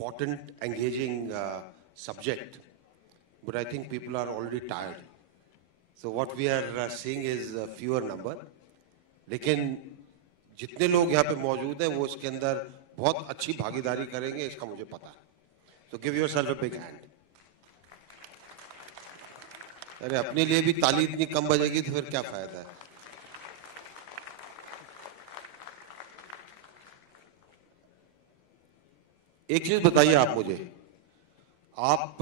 important, engaging subject, but I think people are already tired. So what we are seeing is fewer number. लेकिन जितने लोग यहाँ पे मौजूद हैं वो इसके अंदर बहुत अच्छी भागीदारी करेंगे, इसका मुझे पता है. So give yourself a big hand. अरे अपने लिए भी ताली इतनी कम बजेगी तो फिर क्या फायदा है. एक चीज बताइए आप मुझे, आप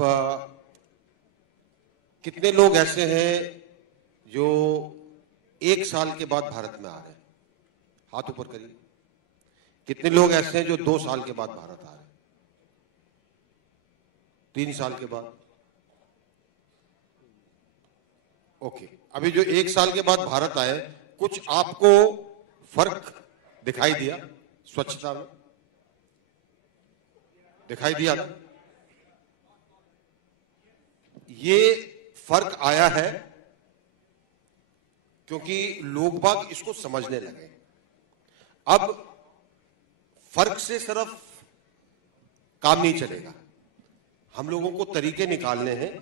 कितने लोग ऐसे हैं जो 1 साल के बाद भारत में आ रहे हैं? हाथ ऊपर करिए. कितने लोग ऐसे हैं जो 2 साल के बाद भारत आ रहे हैं? 3 साल के बाद? ओके. अभी जो 1 साल के बाद भारत आए, कुछ आपको फर्क दिखाई दिया स्वच्छता में? दिखाई दिया ना? ये फर्क आया है क्योंकि लोग बाग इसको समझने लगे. अब फर्क से सिर्फ काम नहीं चलेगा, हम लोगों को तरीके निकालने हैं.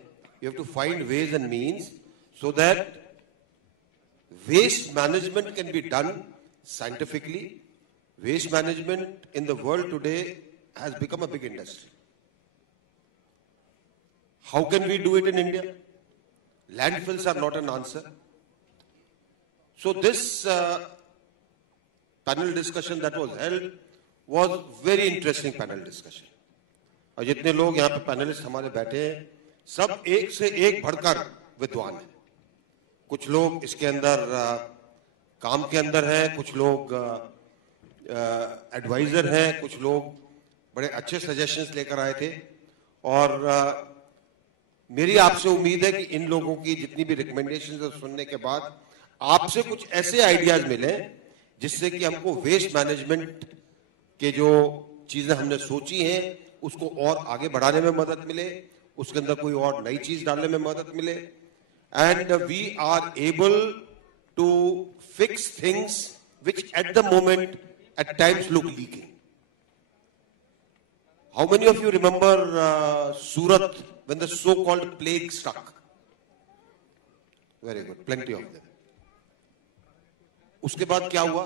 You have to find ways and means so that waste management can be done scientifically. Waste management in the world today has become a big industry. How can we do it in India? Landfills are not an answer. So this panel discussion that was held was very interesting panel discussion. और जितने लोग यहाँ पे panelist हमारे बैठे हैं, सब एक से एक बढ़कर विद्वान हैं. कुछ लोग इसके अंदर काम के अंदर हैं, कुछ लोग एडवाइजर हैं, कुछ लोग बड़े अच्छे सजेशंस लेकर आए थे. और मेरी आपसे उम्मीद है कि इन लोगों की जितनी भी रिकमेंडेशंस सुनने के बाद आपसे कुछ ऐसे आइडियाज मिले जिससे कि हमको वेस्ट मैनेजमेंट के जो चीजें हमने सोची हैं उसको और आगे बढ़ाने में मदद मिले, उसके अंदर कोई और नई चीज डालने में मदद मिले. And we are able to fix things which at the moment at times look leaking. How many of you remember Surat when the so-called plague struck? Very good, plenty of them. उसके बाद क्या हुआ?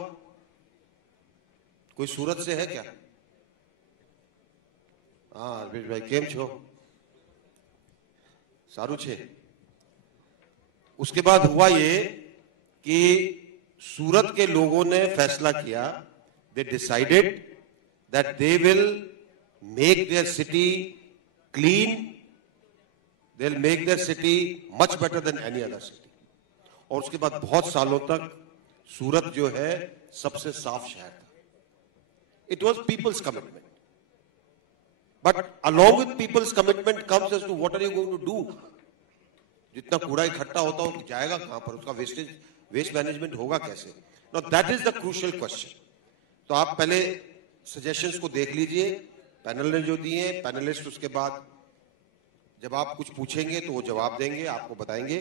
कोई सूरत से है क्या? हाँ अरविंद भाई केम छो? सारू छे. उसके बाद हुआ ये कि सूरत के लोगों ने फैसला किया, they decided that they will make their city clean, they'll make their city much better than any other city. और उसके बाद बहुत सालों तक सूरत जो है सबसे साफ शहर था. It was people's commitment. But along with people's commitment comes as to what are you going to do? जितना कूड़ा इकट्ठा होता हो जाएगा कहां पर, उसका वेस्ट मैनेजमेंट होगा कैसे? Now that is the crucial question. तो आप पहले सजेशंस को देख लीजिए, पैनल ने जो दिए हैं, पैनलिस्ट उसके बाद जब आप कुछ पूछेंगे तो वो जवाब देंगे, आपको बताएंगे.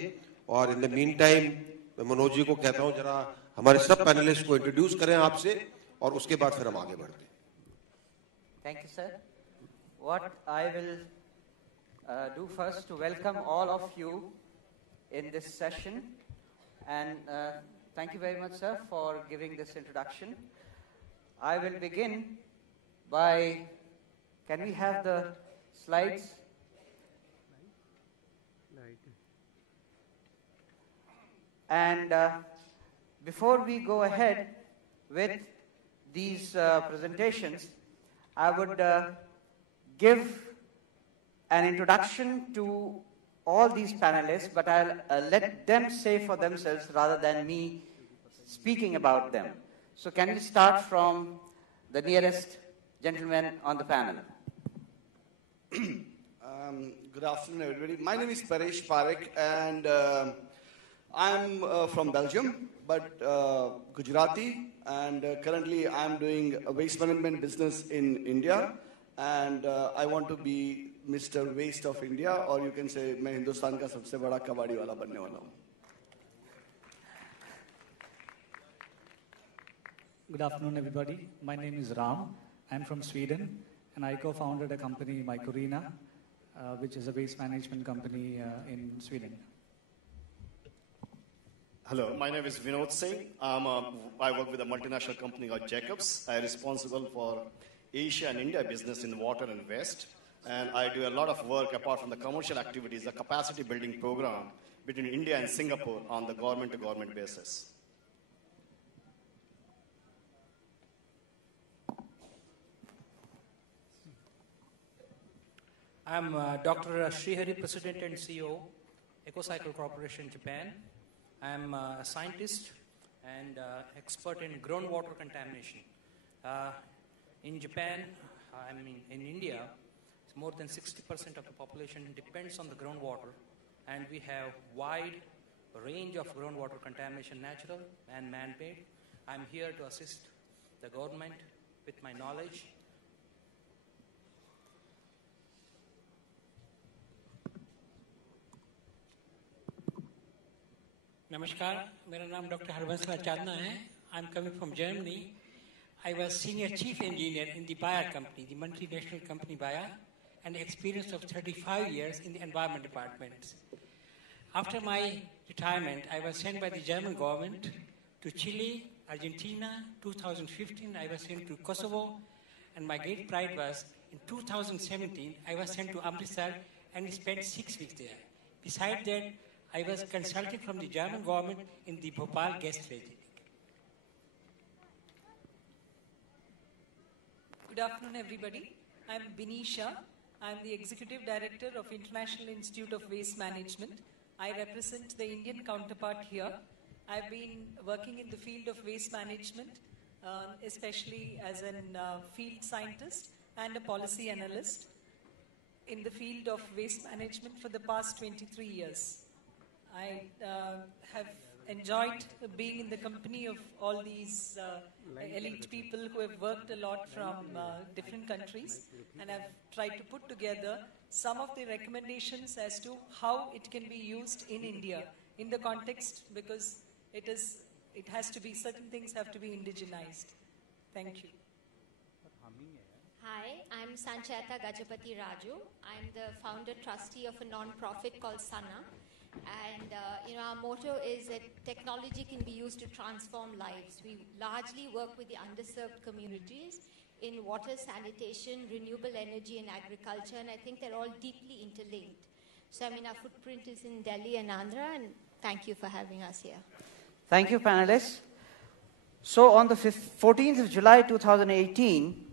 और इन द मीन टाइम मैं मनोज जी को कहता हूं जरा हमारे सब पैनलिस्ट को इंट्रोड्यूस करें आपसे, और उसके बाद फिर हम आगे बढ़ते हैं. Thank you sir. What I will do first to welcome all of you in this session, and thank you very much sir for giving this introduction. I will begin by, can we have the slides? And before we go ahead with these presentations, I would give an introduction to all these panelists, but I'll let them say for themselves rather than me speaking about them. So can we start from the nearest gentleman on the panel? Good afternoon, everybody. My name is Paresh Parekh, and I'm from Belgium, but Gujarati, and currently I'm doing a waste management business in India, and I want to be Mr. Waste of India, or you can say मैं हिंदुस्तान का सबसे बड़ा कबाड़ी वाला बनने वाला हूँ. Good afternoon, everybody. My name is Ram. I'm from Sweden, and I co-founded a company, Mycorrhiza, which is a waste management company in Sweden. Hello, my name is Vinod Singh. I work with a multinational company called Jacobs. I'm responsible for Asia and India business in water and waste. And I do a lot of work apart from the commercial activities, the capacity building program between India and Singapore on the government-to-government basis. I'm Dr. Srihari, President and CEO, EcoCycle Corporation, Japan. I'm a scientist and expert in groundwater contamination. In Japan, in India, more than 60% of the population depends on the groundwater, and we have wide range of groundwater contamination, natural and man-made. I'm here to assist the government with my knowledge. Namaskar, मेरा नाम doctor Harbans Chandna है. I'm coming from Germany. I was senior chief engineer in the Bayer company, the multinational company Bayer, and experience of 35 years in the environment department. After my retirement, I was sent by the German government to Chile, Argentina. 2015, I was sent to Kosovo, and my great pride was in 2017, I was sent to Amritsar and spent 6 weeks there. Besides that, I was consulting from the German government in the Bhopal guest regime. Good afternoon, everybody. I'm Binisha. I'm the Executive Director of International Institute of Waste Management. I represent the Indian counterpart here. I've been working in the field of waste management, especially as a field scientist and a policy analyst in the field of waste management for the past 23 years. I have enjoyed being in the company of all these elite people who have worked a lot from different countries, and I've tried to put together some of the recommendations as to how it can be used in India in the context, because it has to be, certain things have to be indigenized. Thank you. Hi, I'm Sanchayata Gajapati Raju. I'm the founder trustee of a non-profit called Sana. And our motto is that technology can be used to transform lives. We largely work with the underserved communities in water, sanitation, renewable energy, and agriculture, and I think they're all deeply interlinked. So, our footprint is in Delhi and Andhra, and thank you for having us here. Thank you, panelists. So, on the 14th of July 2018,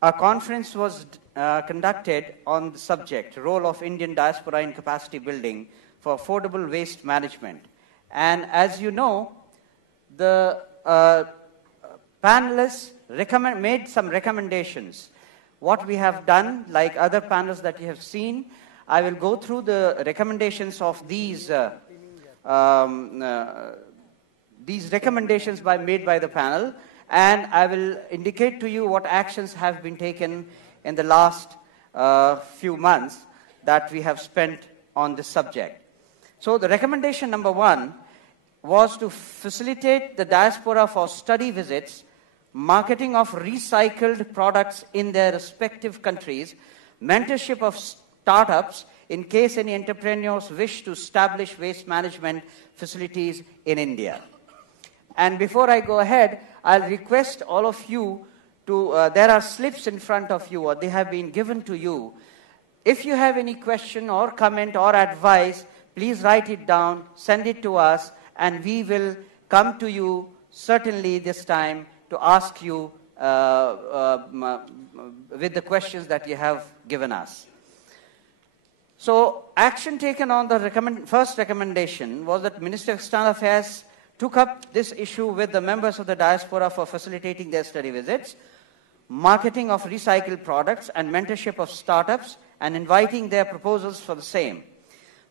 a conference was conducted on the subject, role of Indian diaspora in capacity building for affordable waste management. And as you know, the panelists made some recommendations. What we have done, like other panels that you have seen, I will go through the recommendations of these recommendations made by the panel, and I will indicate to you what actions have been taken in the last few months that we have spent on this subject. So the recommendation number 1 was to facilitate the diaspora for study visits, marketing of recycled products in their respective countries, mentorship of startups in case any entrepreneurs wish to establish waste management facilities in India. And before I go ahead, I'll request all of you to, there are slips in front of you, or they have been given to you. If you have any question or comment or advice, please write it down, send it to us, and we will come to you certainly this time to ask you with the questions that you have given us. So, action taken on the first recommendation was that Ministry of External Affairs took up this issue with the members of the diaspora for facilitating their study visits, marketing of recycled products, and mentorship of startups, and inviting their proposals for the same.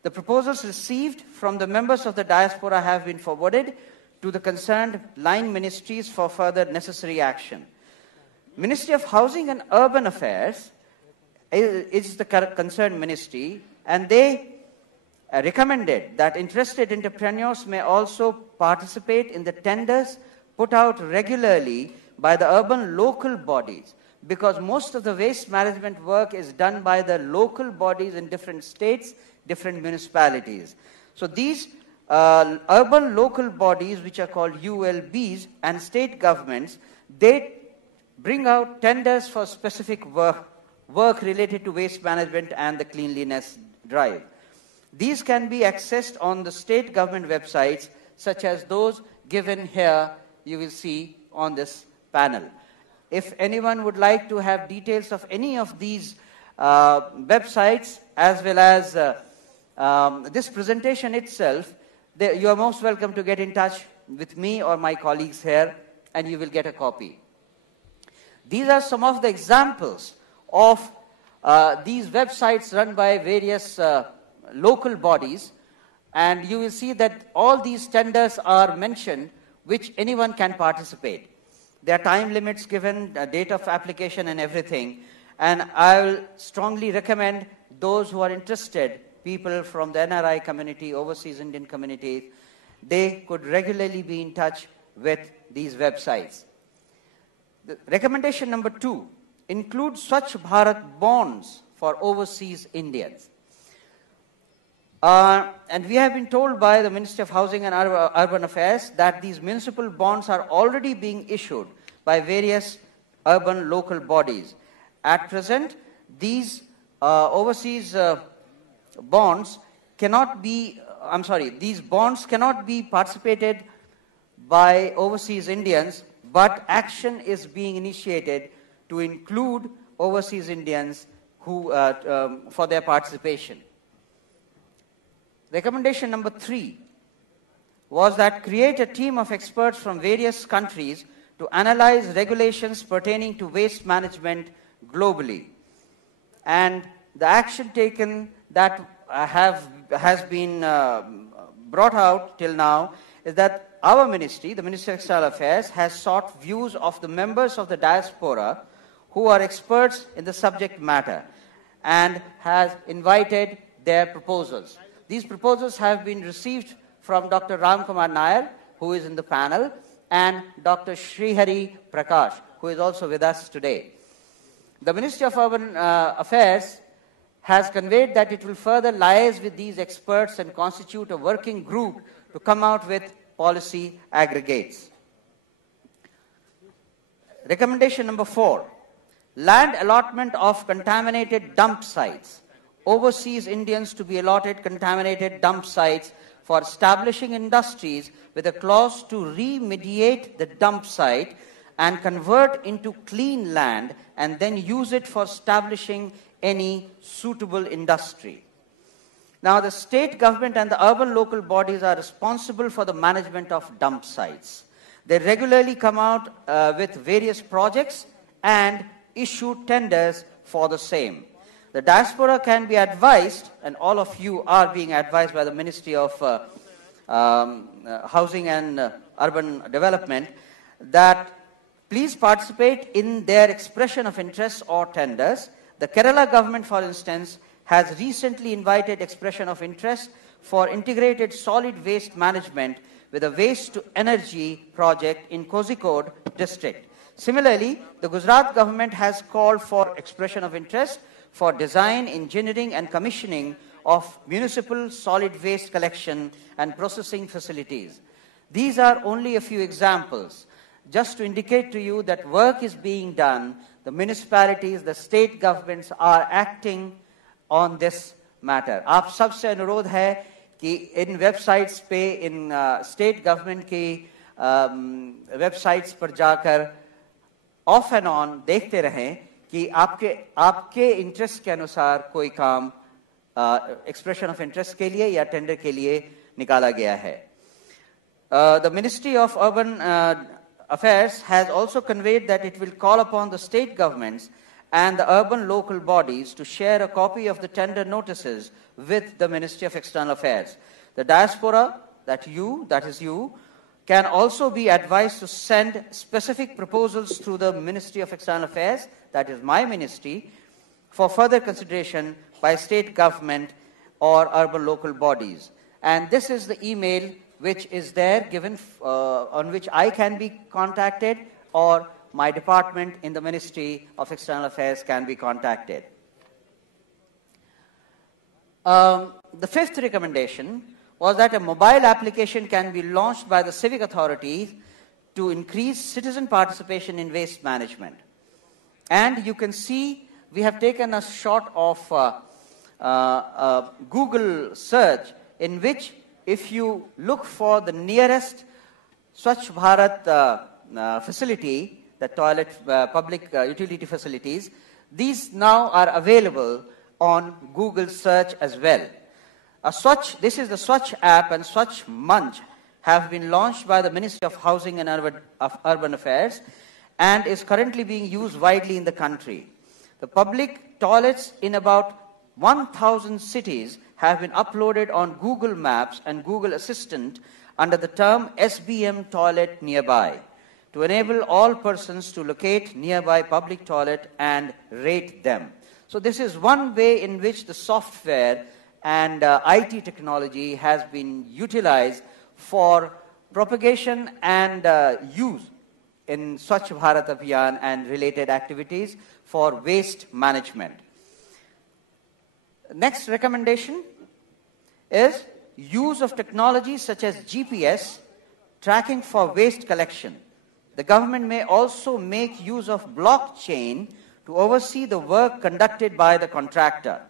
The proposals received from the members of the diaspora have been forwarded to the concerned line ministries for further necessary action. Ministry of Housing and Urban Affairs is the concerned ministry, and they recommended that interested entrepreneurs may also participate in the tenders put out regularly by the urban local bodies because most of the waste management work is done by the local bodies in different states, different municipalities. So these urban local bodies, which are called ULBs, and state governments, they bring out tenders for specific work related to waste management and the cleanliness drive. These can be accessed on the state government websites, such as those given here, you will see on this panel. If anyone would like to have details of any of these websites, as well as this presentation itself, you are most welcome to get in touch with me or my colleagues here, and you will get a copy. These are some of the examples of these websites run by various local bodies, and you will see that all these tenders are mentioned which anyone can participate. There are time limits given, date of application and everything, and I will strongly recommend those who are interested, people from the NRI community, overseas Indian communities, they could regularly be in touch with these websites. The recommendation number 2, include Swachh Bharat bonds for overseas Indians. And we have been told by the Ministry of Housing and Urban Affairs that these municipal bonds are already being issued by various urban local bodies. At present, these overseas bonds cannot be, these bonds cannot be participated by overseas Indians, but action is being initiated to include overseas Indians who, for their participation. Recommendation number 3 was that create a team of experts from various countries to analyze regulations pertaining to waste management globally. And the action taken that has been brought out till now is that our ministry, the Ministry of External Affairs, has sought views of the members of the diaspora who are experts in the subject matter and has invited their proposals. These proposals have been received from Dr. Ram Kumar Nair, who is in the panel, and Dr. Srihari Prakash, who is also with us today. The Ministry of Urban Affairs has conveyed that it will further liaise with these experts and constitute a working group to come out with policy aggregates. Recommendation number 4, land allotment of contaminated dump sites. Overseas Indians to be allotted contaminated dump sites for establishing industries with a clause to remediate the dump site and convert into clean land and then use it for establishing any suitable industry. Now, the state government and the urban local bodies are responsible for the management of dump sites. They regularly come out with various projects and issue tenders for the same. The diaspora can be advised, and all of you are being advised by the Ministry of Housing and Urban Development, that please participate in their expression of interest or tenders. The Kerala government, for instance, has recently invited expression of interest for integrated solid waste management with a waste to energy project in Kozhikode district. Similarly, the Gujarat government has called for expression of interest for design, engineering and commissioning of municipal solid waste collection and processing facilities. These are only a few examples, just to indicate to you that work is being done. The municipalities, the state governments are acting on this matter. आप सबसे अनुरोध है कि इन websites पे, इन state government की websites पर जाकर of and on देखते रहें कि आपके इंटरेस्ट के अनुसार कोई काम एक्सप्रेशन ऑफ इंटरेस्ट के लिए या टेंडर के लिए निकाला गया है. The Ministry of Urban Affairs has also conveyed that it will call upon the state governments and the urban local bodies to share a copy of the tender notices with the Ministry of External Affairs. The diaspora, that is you, can also be advised to send specific proposals through the Ministry of External Affairs, that is my ministry, for further consideration by state government or urban local bodies. And this is the email which is there given on which I can be contacted, or my department in the Ministry of External Affairs can be contacted. The fifth recommendation was that a mobile application can be launched by the civic authorities to increase citizen participation in waste management. And you can see we have taken a shot of Google search, in which if you look for the nearest Swachh Bharat facility, the toilet public utility facilities, these now are available on Google search as well. This is the Swachh app, and Swachh Manch have been launched by the Ministry of Housing and Urban Affairs and is currently being used widely in the country. The public toilets in about 1,000 cities have been uploaded on Google Maps and Google Assistant under the term SBM Toilet Nearby to enable all persons to locate nearby public toilet and rate them. So this is one way in which the software and IT technology has been utilized for propagation and use in Swachh Bharat Abhiyan and related activities for waste management. Next recommendation is use of technologies such as GPS tracking for waste collection. The government may also make use of blockchain to oversee the work conducted by the contractor.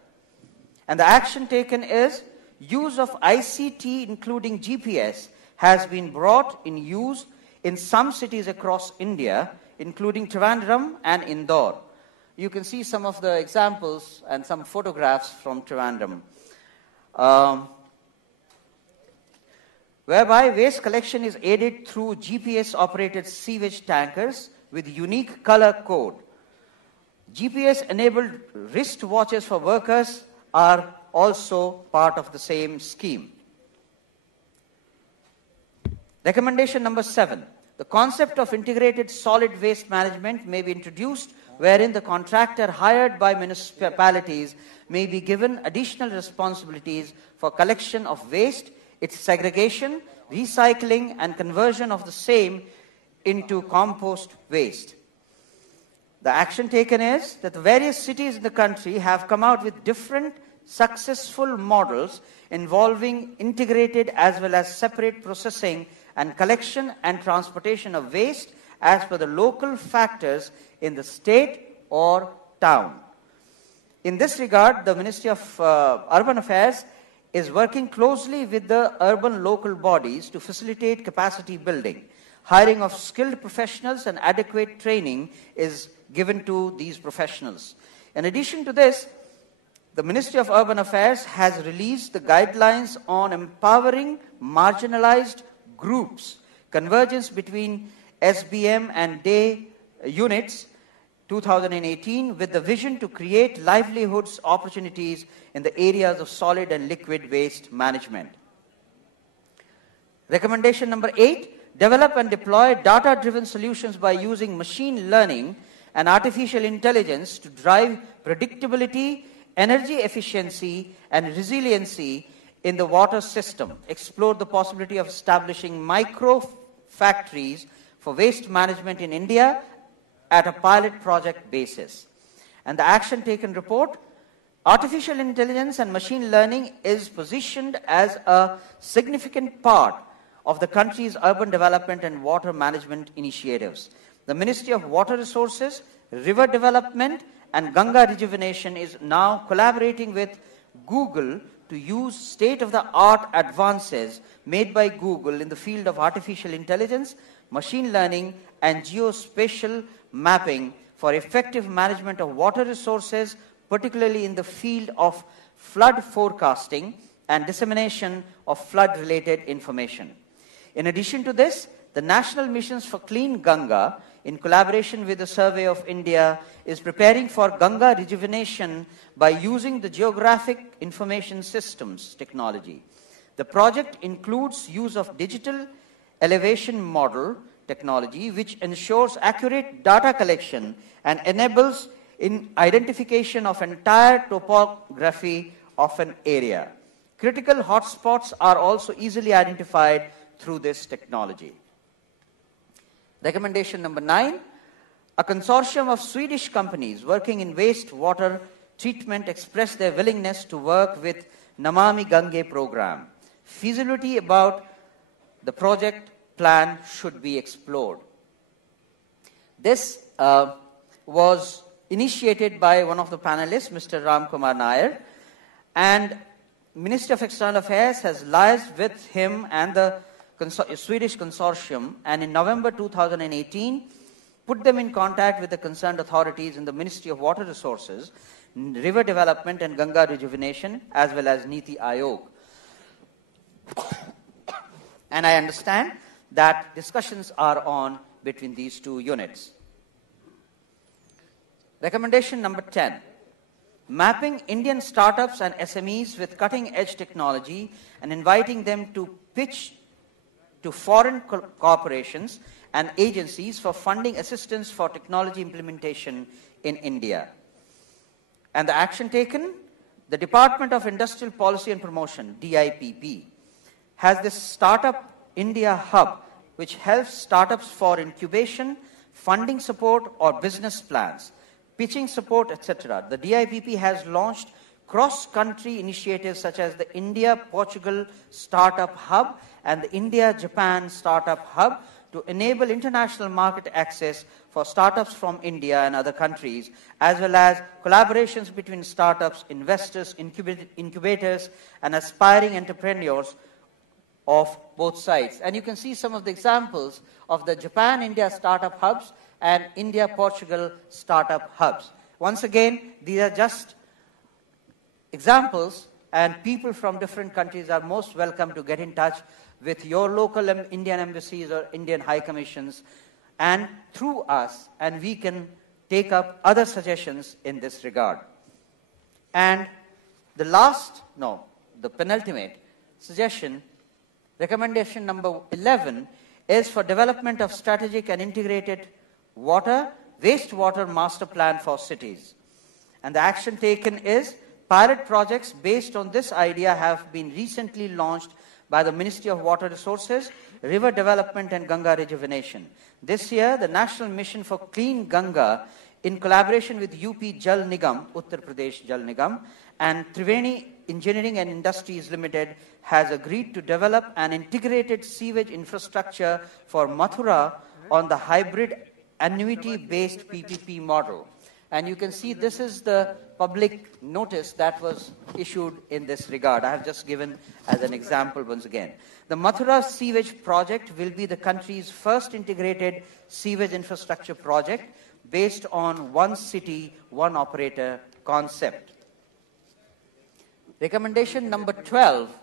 And the action taken is use of ICT, including GPS, has been brought in use in some cities across India, including Trivandrum and Indore. You can see some of the examples and some photographs from Trivandrum, whereby waste collection is aided through GPS-operated sewage tankers with unique color code. GPS-enabled wristwatches for workers are also part of the same scheme. Recommendation number 7. The concept of integrated solid waste management may be introduced, wherein the contractor hired by municipalities may be given additional responsibilities for collection of waste, its segregation, recycling, and conversion of the same into compost waste. The action taken is that the various cities in the country have come out with different successful models involving integrated as well as separate processing and collection and transportation of waste as per the local factors in the state or town. In this regard, the Ministry of Urban Affairs is working closely with the urban local bodies to facilitate capacity building. Hiring of skilled professionals and adequate training is given to these professionals. In addition to this, the Ministry of Urban Affairs has released the guidelines on empowering marginalized groups, convergence between SBM and day units 2018, with the vision to create livelihoods opportunities in the areas of solid and liquid waste management. Recommendation number 8, develop and deploy data-driven solutions by using machine learning and artificial intelligence to drive predictability, energy efficiency, and resiliency in the water system. Explore the possibility of establishing micro factories for waste management in India at a pilot project basis. And the action taken report, artificial intelligence and machine learning is positioned as a significant part of the country's urban development and water management initiatives. The Ministry of Water Resources, River Development and Ganga Rejuvenation is now collaborating with Google to use state-of-the-art advances made by Google in the field of artificial intelligence, machine learning, and geospatial mapping for effective management of water resources, particularly in the field of flood forecasting and dissemination of flood-related information. In addition to this, the National Missions for Clean Ganga, in collaboration with the Survey of India, is preparing for Ganga rejuvenation by using the Geographic Information Systems technology. The project includes use of digital elevation model technology, which ensures accurate data collection and enables in identification of entire topography of an area. Critical hotspots are also easily identified through this technology. Recommendation number 9, A consortium of Swedish companies working in wastewater treatment expressed their willingness to work with Namami Gange program. Feasibility about the project plan should be explored. This was initiated by one of the panelists, Mr. Ram Kumar Nair, and Ministry of External Affairs has liaised with him and the Swedish consortium, and in November 2018, put them in contact with the concerned authorities in the Ministry of Water Resources, River Development and Ganga Rejuvenation, as well as Niti Aayog. And I understand that discussions are on between these two units. Recommendation number 10. Mapping Indian startups and SMEs with cutting-edge technology and inviting them to pitch to foreign corporations and agencies for funding assistance for technology implementation in India. And the action taken? The Department of Industrial Policy and Promotion, DIPP, has this Startup India Hub, which helps startups for incubation, funding support or business plans, pitching support, etc. The DIPP has launched cross-country initiatives such as the India-Portugal Startup Hub and the India-Japan Startup Hub to enable international market access for startups from India and other countries, as well as collaborations between startups, investors, incubators, and aspiring entrepreneurs of both sides. And you can see some of the examples of the Japan-India Startup Hubs and India-Portugal Startup Hubs. Once again, these are just examples, and people from different countries are most welcome to get in touch with your local Indian embassies or Indian high commissions and through us, and we can take up other suggestions in this regard. And the penultimate suggestion, recommendation number 11, is for development of strategic and integrated wastewater master plan for cities. And the action taken is pilot projects based on this idea have been recently launched by the Ministry of Water Resources, River Development and Ganga Rejuvenation. This year, the National Mission for Clean Ganga, in collaboration with UP Jal Nigam, Uttar Pradesh Jal Nigam, and Triveni Engineering and Industries Limited, has agreed to develop an integrated sewage infrastructure for Mathura on the hybrid annuity-based PPP model. And you can see this is the public notice that was issued in this regard. I have just given as an example once again. The Mathura Sewage Project will be the country's first integrated sewage infrastructure project based on one city, one operator concept. Recommendation number 12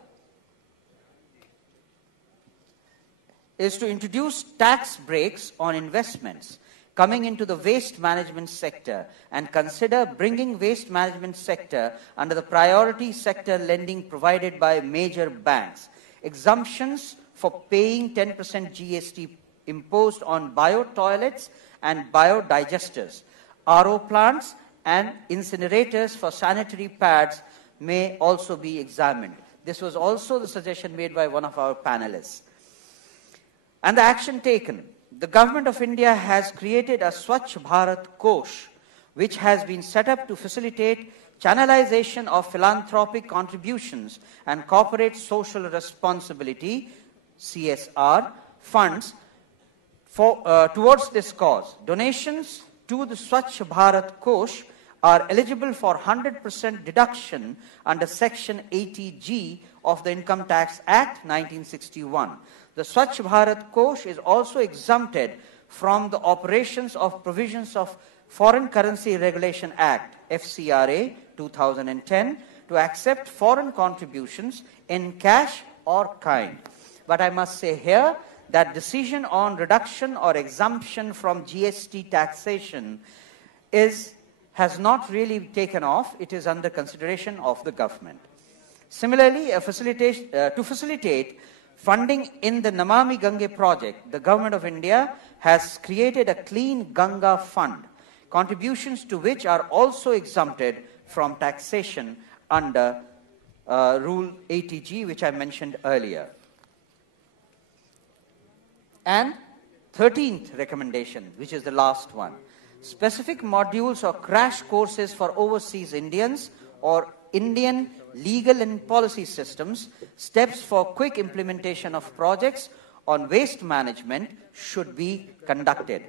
is to introduce tax breaks on investments coming into the waste management sector and consider bringing waste management sector under the priority sector lending provided by major banks. Exemptions for paying 10% GST imposed on bio-toilets and biodigesters, RO plants and incinerators for sanitary pads may also be examined. This was also the suggestion made by one of our panelists. And the action taken. The Government of India has created a Swachh Bharat Kosh, which has been set up to facilitate channelization of philanthropic contributions and corporate social responsibility, CSR, funds towards this cause. Donations to the Swachh Bharat Kosh are eligible for 100% deduction under Section 80G of the Income Tax Act 1961. The Swachh Bharat Kosh is also exempted from the operations of provisions of Foreign Currency Regulation Act, FCRA 2010, to accept foreign contributions in cash or kind. But I must say here that decision on reduction or exemption from GST taxation has not really taken off. It is under consideration of the government. Similarly, to facilitate funding in the Namami Gange project, the Government of India has created a Clean Ganga Fund, contributions to which are also exempted from taxation under Rule 80G, which I mentioned earlier. And 13th recommendation, which is the last one. specific modules or crash courses for overseas Indians or Indian legal and policy systems, steps for quick implementation of projects on waste management should be conducted.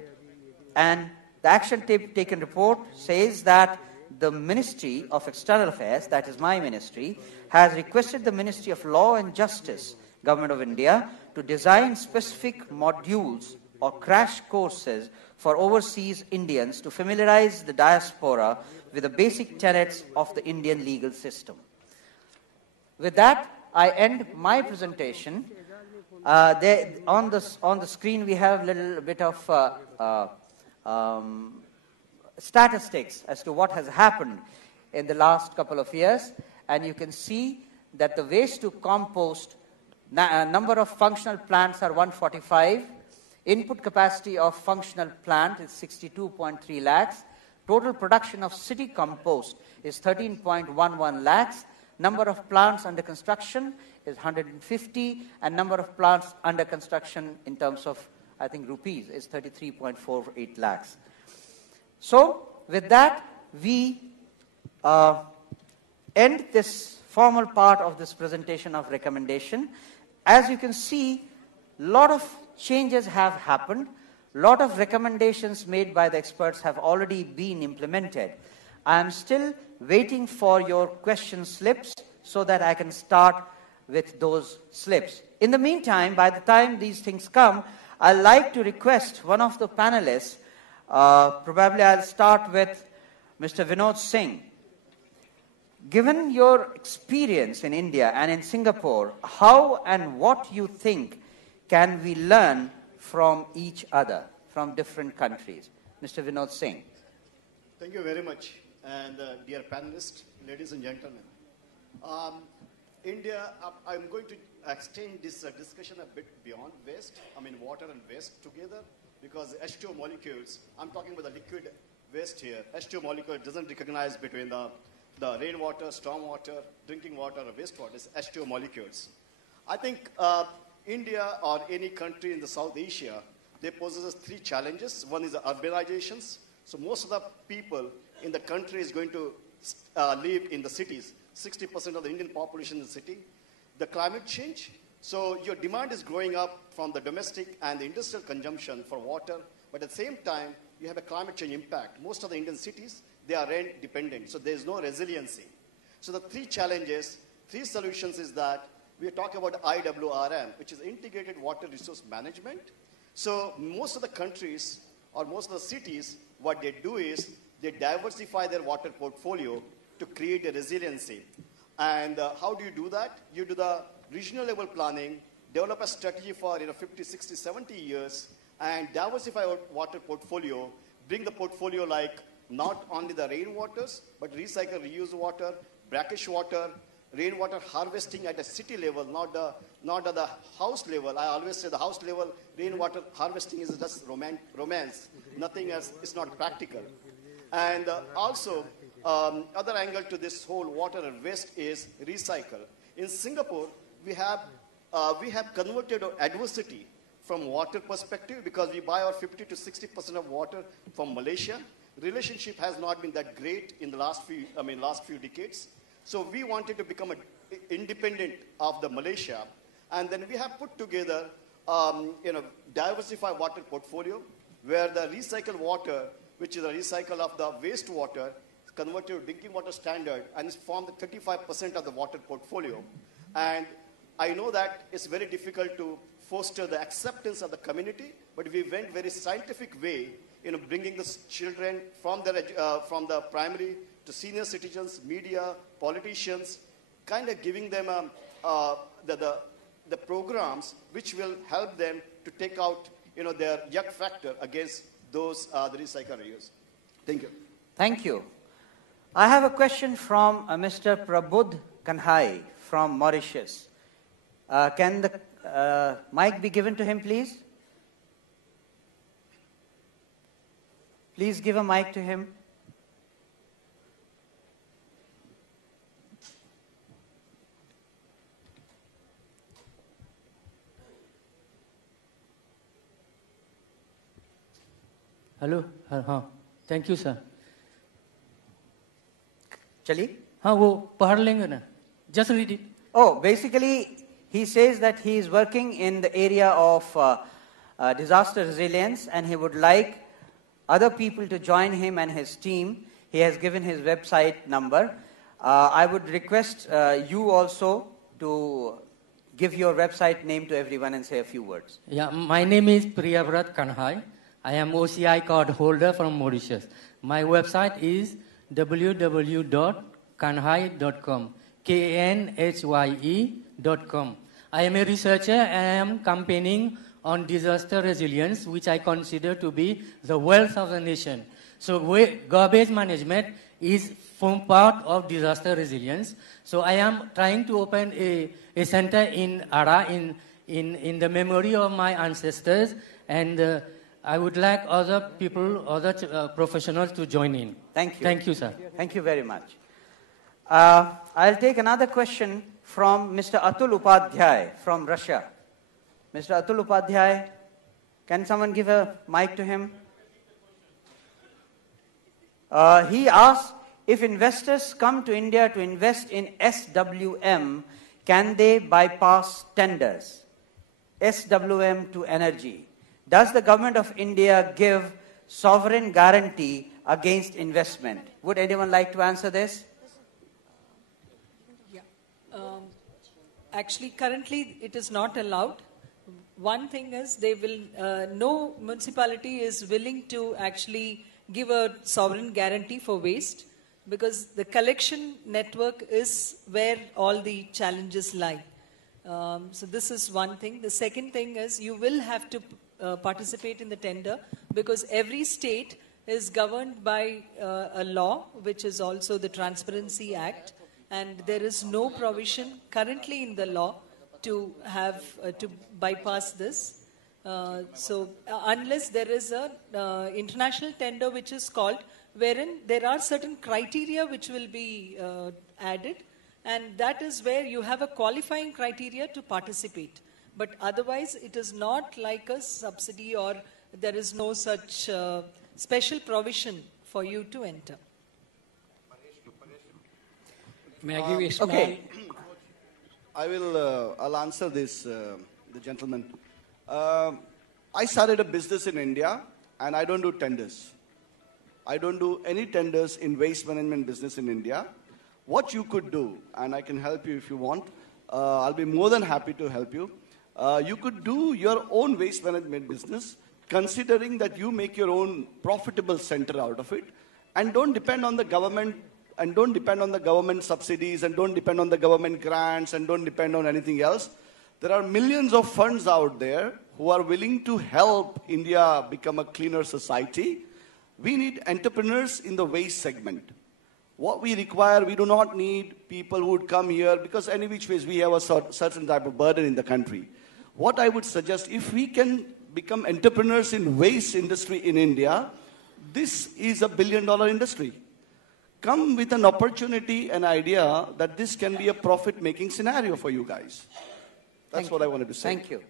And the action taken report says that the Ministry of External Affairs, that is my ministry, has requested the Ministry of Law and Justice, Government of India, to design specific modules or crash courses for overseas Indians to familiarize the diaspora with the basic tenets of the Indian legal system. With that, I end my presentation. On the screen, we have a little bit of statistics as to what has happened in the last couple of years, and you can see that the waste to compost number of functional plants are 145. Input capacity of functional plant is 62.3 lakhs. Total production of city compost is 13.11 lakhs. Number of plants under construction is 150, and number of plants under construction in terms of, I think, rupees is 33.48 lakhs. So, with that, we end this formal part of this presentation of recommendation. As you can see, a lot of changes have happened. A lot of recommendations made by the experts have already been implemented. I am still waiting for your question slips so that I can start with those slips. In the meantime, by the time these things come, I'd like to request one of the panelists, probably I'll start with Mr. Vinod Singh. Given your experience in India and in Singapore, how and what you think can we learn from each other, from different countries? Mr. Vinod Singh. Thank you very much. And dear panelists, ladies and gentlemen. India, I'm going to extend this discussion a bit beyond waste, water and waste together, because H2O molecules, I'm talking about the liquid waste here. H2O molecule doesn't recognize between the rainwater, stormwater, drinking water, or wastewater. It's H2O molecules. I think India or any country in the South Asia, they possess three challenges. One is the urbanizations. So most of the people in the country is going to live in the cities. 60% of the Indian population in the city. The climate change. So your demand is growing up from the domestic and the industrial consumption for water, but at the same time, you have a climate change impact. Most of the Indian cities, they are rain dependent, so there is no resiliency. So the three challenges, three solutions is that we are talking about IWRM, which is Integrated Water Resource Management. So most of the countries or most of the cities, what they do is they diversify their water portfolio to create a resiliency. And how do you do that? You do the regional level planning, develop a strategy for 50, 60, 70 years, and diversify our water portfolio, bring the portfolio like not only the rainwaters, but recycle, reuse water, brackish water, rainwater harvesting at a city level, not at the house level. I always say the house level rainwater harvesting is just romance. Nothing else, it's not practical. And also, other angle to this whole water and waste is recycle. In Singapore, we have converted our adversity from water perspective because we buy our 50 to 60% of water from Malaysia. Relationship has not been that great in the last few decades. So we wanted to become independent of the Malaysia, and then we have put together, diversified water portfolio where the recycled water, which is a recycle of the wastewater, converted to drinking water standard, and it's formed 35% of the water portfolio. And I know that it's very difficult to foster the acceptance of the community, but we went very scientific way, bringing the children from the primary to senior citizens, media, politicians, kind of giving them the programs which will help them to take out their yuck factor against those the recycle reuse. Thank you. Thank you. I have a question from Mr. Prabodh Kanhai from Mauritius. Can the mic be given to him, please? Please give a mic to him. Hello. Thank you, sir. चलिए. हाँ वो पढ़ लेंगे ना. Just read it. Oh, basically, he says that he is working in the area of disaster resilience, and he would like other people to join him and his team. He has given his website number. I would request you also to give your website name to everyone and say a few words. Yeah, my name is Priyavrat Kanhai. I am OCI card holder from Mauritius. My website is www.kanhai.com. KNHYE.com. I am a researcher and I am campaigning on disaster resilience, which I consider to be the wealth of the nation. So garbage management is form part of disaster resilience. So I am trying to open a center in Ara in the memory of my ancestors, and I would like other people, other professionals to join in. Thank you. Thank you, sir. Thank you very much. I'll take another question from Mr. Atul Upadhyay from Russia. Mr. Atul Upadhyay, can someone give a mic to him? He asks, if investors come to India to invest in SWM, can they bypass tenders? SWM to energy. Does the government of India give sovereign guarantee against investment? Would anyone like to answer this? Actually, currently it is not allowed. One thing is they will, no municipality is willing to actually give a sovereign guarantee for waste, because the collection network is where all the challenges lie. So this is one thing. The second thing is you will have to participate in the tender, because every state is governed by a law, which is also the Transparency Act, and there is no provision currently in the law to have to bypass this. So unless there is a international tender which is called, wherein there are certain criteria which will be added, and that is where you have a qualifying criteria to participate. But otherwise it is not like a subsidy, or there is no such special provision for you to enter. May I give you a small... Okay. I'll answer this, the gentleman. I started a business in India, and I don't do tenders. I don't do any tenders in waste management business in India. What you could do, and I can help you if you want, I'll be more than happy to help you. You could do your own waste management business, considering that you make your own profitable center out of it, and don't depend on the government, and don't depend on the government subsidies, and don't depend on the government grants, and don't depend on anything else. There are millions of funds out there who are willing to help India become a cleaner society. We need entrepreneurs in the waste segment. What we require, we do not need people who would come here, because any which ways we have a certain type of burden in the country. What I would suggest, if we can become entrepreneurs in waste industry in India, this is $1 billion industry. Come with an opportunity, an idea that this can be a profit-making scenario for you guys. That's what I wanted to say. Thank you.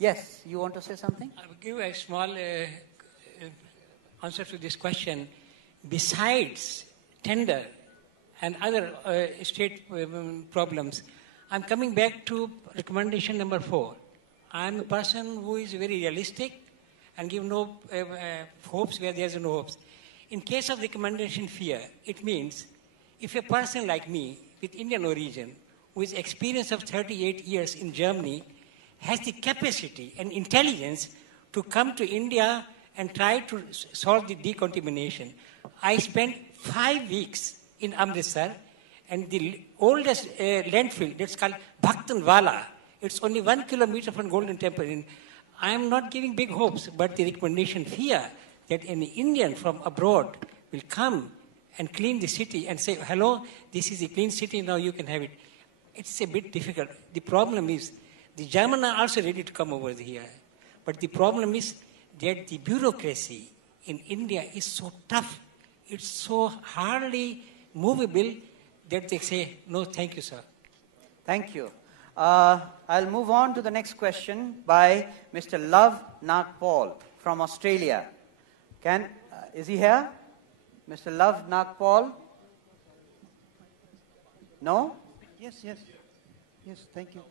Yes, you want to say something? I will give a small answer to this question. Besides tender and other state problems, I'm coming back to recommendation number 4. I'm a person who is very realistic and give no hopes where there's no hopes. In case of recommendation fear, it means if a person like me with Indian origin, with experience of 38 years in Germany, has the capacity and intelligence to come to India and try to solve the decontamination. I spent 5 weeks in Amritsar, and the oldest landfill, that's called Bhaktanwala, it's only 1 kilometer from Golden Temple. I am not giving big hopes, but the recommendation here that an Indian from abroad will come and clean the city and say, hello, this is a clean city, now you can have it. It's a bit difficult. The problem is, the Germans are also ready to come over here. But the problem is that the bureaucracy in India is so tough, it's so hardly movable that they say, no, thank you, sir. Thank you. I'll move on to the next question by Mr. Love Nagpal from Australia. Can Is he here? Mr. Love Nagpal? No? Yes, yes. Yes, thank you.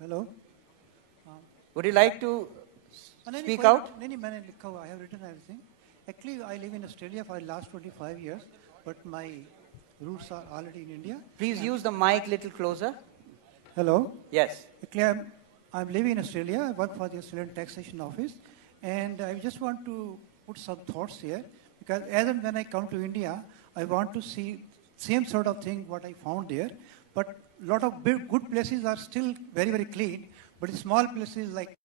Hello? Would you like to speak out? I have written everything. Actually, I live in Australia for the last 25 years, but my roots are already in India. Please use the mic a little closer. Hello? Yes. Actually, I'm living in Australia. I work for the Australian Taxation Office. And I just want to put some thoughts here. Because as and when I come to India, I want to see same sort of thing what I found there. But a lot of good places are still very, very clean. But small places like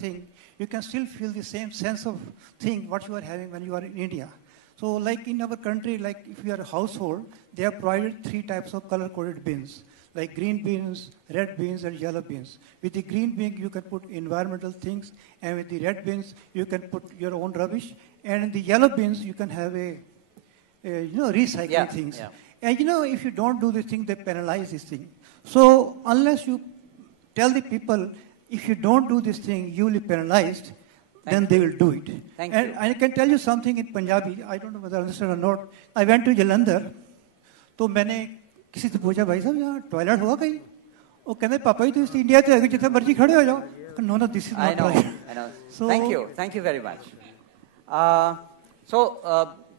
you can still feel the same sense of thing what you are having when you are in India. So like in our country, like if you are a household, they have provided 3 types of color-coded bins, like green bins, red bins, and yellow bins. With the green bin, you can put environmental things, and with the red bins, you can put your own rubbish. And in the yellow bins, you can have recycling things. Yeah. And if you don't do this thing, they penalize this thing. So unless you tell the people, if you don't do this thing, you will be penalized, then they will do it. Thank and you. I can tell you something in Punjabi, I don't know whether I understand or not. I went to Jalandhar, तो मैंने किसी से पूछा भाई साहब यहाँ toilet होगा कहीं? वो कहते पापा जी तो इस इंडिया तो है जितना मर्जी खड़े हो जाओ. No, this is not right. I know. So, Thank you very much.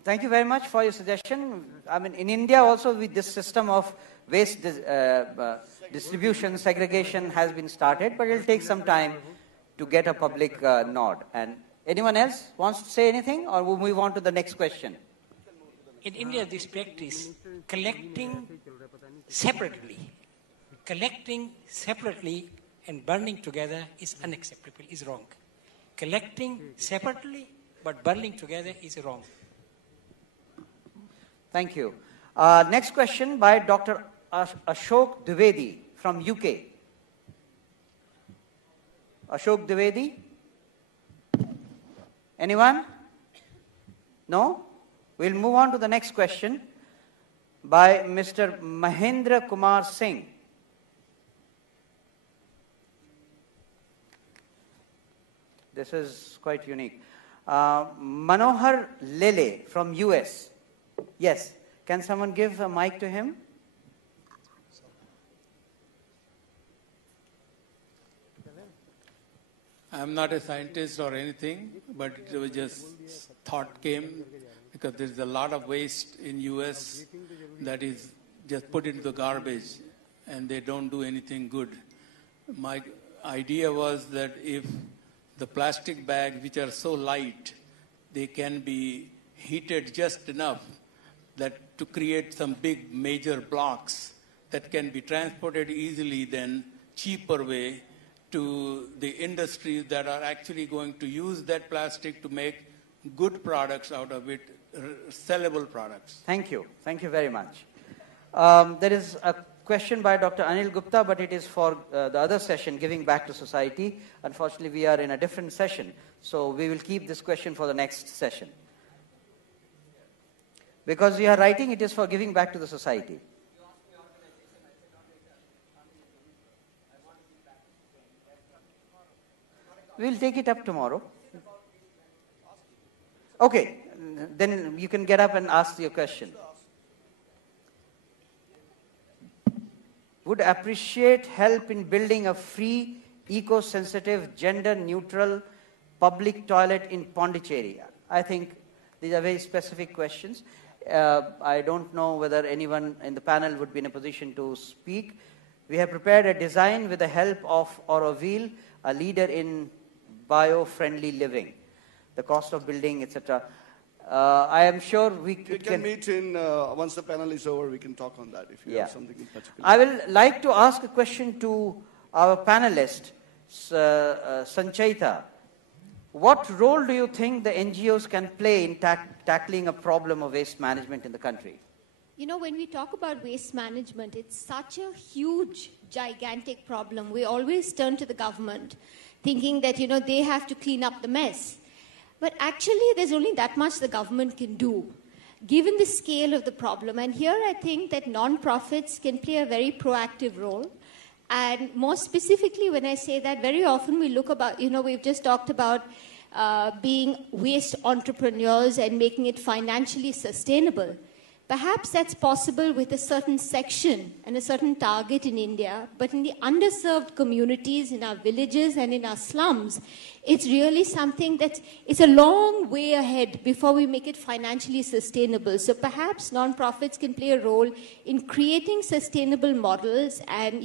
Thank you very much for your suggestion. I mean, in India also with this system of waste distribution, segregation has been started, but it will take some time to get a public nod. And anyone else wants to say anything, or we'll move on to the next question? In India, this practice, collecting separately and burning together is unacceptable, is wrong. Collecting separately but burning together is wrong. Thank you. Next question by Dr. Ashok Dwivedi from UK. Ashok Dwivedi? Anyone? No? We'll move on to the next question by Mr. Mahendra Kumar Singh. This is quite unique. Manohar Lele from US. Yes. Can someone give a mic to him? I'm not a scientist or anything, but it was just thought came because there's a lot of waste in US that is just put into the garbage and they don't do anything good. My idea was that if the plastic bags, which are so light, they can be heated just enough that to create some big major blocks that can be transported easily then cheaper way to the industries that are actually going to use that plastic to make good products out of it, sellable products. Thank you. Thank you very much. There is a question by Dr. Anil Gupta, but it is for the other session, Giving Back to Society. Unfortunately, we are in a different session, so we will keep this question for the next session. Because we are writing, it is for giving back to the society. We'll take it up tomorrow. Okay, then you can get up and ask your question. Would appreciate help in building a free, eco-sensitive, gender-neutral public toilet in Pondicherry. I think these are very specific questions. I don't know whether anyone in the panel would be in a position to speak. We have prepared a design with the help of Auroville, a leader in bio-friendly living. The cost of building, etc. I am sure we can meet in, once the panel is over, we can talk on that if you have something in particular. I will like to ask a question to our panelist, Sanchaita. What role do you think the NGOs can play in tackling a problem of waste management in the country? You know, when we talk about waste management, it's such a huge, gigantic problem. We always turn to the government, thinking that, they have to clean up the mess. But actually, there's only that much the government can do, given the scale of the problem. And here I think that non-profits can play a very proactive role. And more specifically, when I say that, very often we look about, we've just talked about being waste entrepreneurs and making it financially sustainable. Perhaps that's possible with a certain section and a certain target in India, but in the underserved communities, in our villages and in our slums, it's really something that it's a long way ahead before we make it financially sustainable. So perhaps nonprofits can play a role in creating sustainable models and,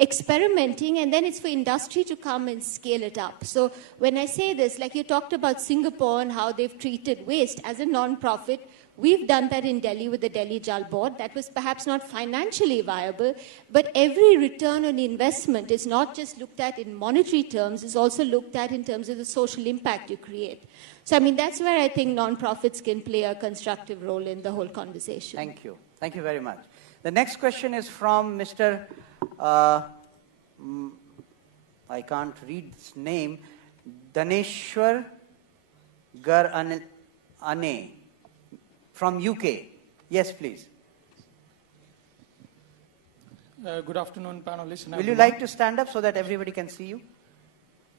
experimenting, and then it's for industry to come and scale it up. So when I say this, like you talked about Singapore and how they've treated waste as a nonprofit, we've done that in Delhi with the Delhi Jal Board. That was perhaps not financially viable, but every return on investment is not just looked at in monetary terms, it's also looked at in terms of the social impact you create. So, that's where I think nonprofits can play a constructive role in the whole conversation. Thank you. Thank you very much. The next question is from Mr. I can't read his name, Daneshwar Garane. From UK. Yes, please. Good afternoon, panelists. Will you like to stand up so that everybody can see you?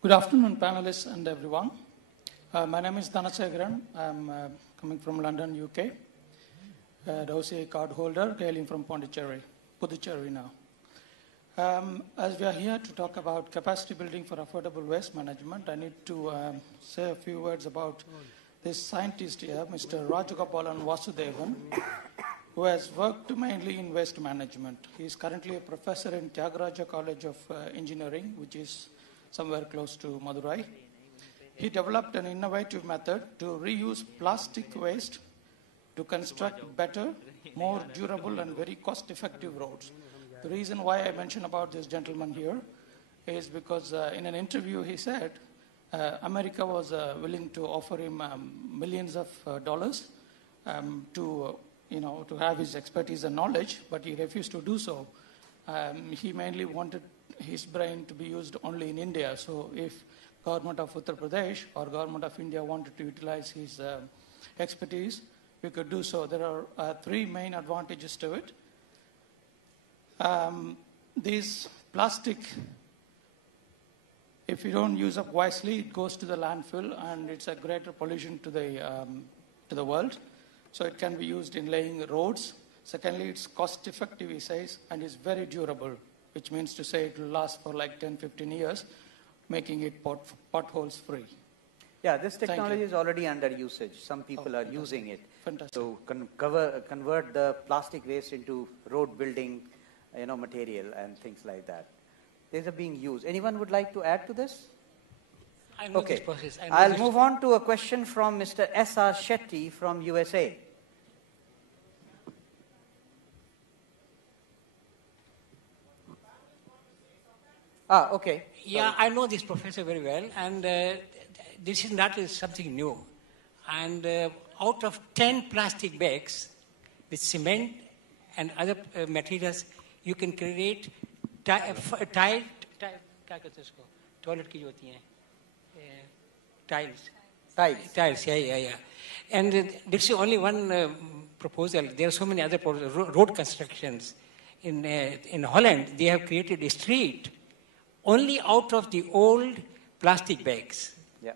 Good afternoon, panelists and everyone. My name is Dhanasekaran. I'm coming from London, UK. OCA card holder, hailing from Puducherry now. As we are here to talk about capacity building for affordable waste management, I need to say a few words about this scientist here, Mr. Rajagopalan Vasudevan, who has worked mainly in waste management. He is currently a professor in Tyagaraja College of Engineering, which is somewhere close to Madurai. He developed an innovative method to reuse plastic waste to construct better, more durable and very cost-effective roads. The reason why I mention about this gentleman here is because in an interview he said America was willing to offer him millions of dollars to have his expertise and knowledge, but he refused to do so. He mainly wanted his brain to be used only in India. So if government of Uttar Pradesh or government of India wanted to utilize his expertise, we could do so. There are three main advantages to it. These plastic, if you don't use up wisely, it goes to the landfill and it's a greater pollution to the world. So it can be used in laying roads. Secondly, it's cost effective, he says, and is very durable, which means to say it will last for like 10, 15 years, making it potholes free. Yeah, this technology is already under usage. Some people are using it to convert the plastic waste into road building, material and things like that. These are being used. Anyone would like to add to this? I know this process. I'll move on to a question from Mr. S.R. Shetty from USA. Okay. Yeah, I know this professor very well, and this is not something new. And out of 10 plastic bags with cement and other materials, you can create tiles, yeah. And this is only one proposal. There are so many other proposals. Road constructions. In Holland, they have created a street only out of the old plastic bags. Yeah.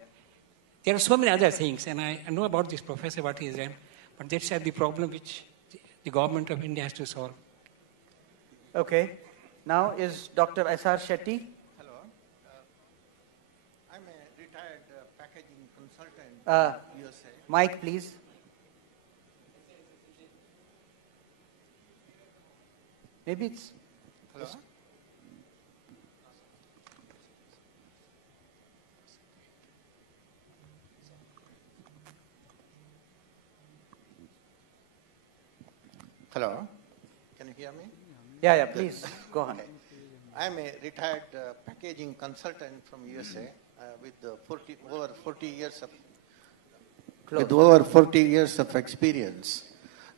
There are so many other things, and I know about this professor, what he has done, but that's the problem which the government of India has to solve. Okay. Now is Dr. S.R. Shetty. Hello. I'm a retired packaging consultant in USA. Mike, please. Maybe it's... Hello? Hello? Can you hear me? Yeah, please, go on. Okay. I'm a retired packaging consultant from USA with over 40 years of experience.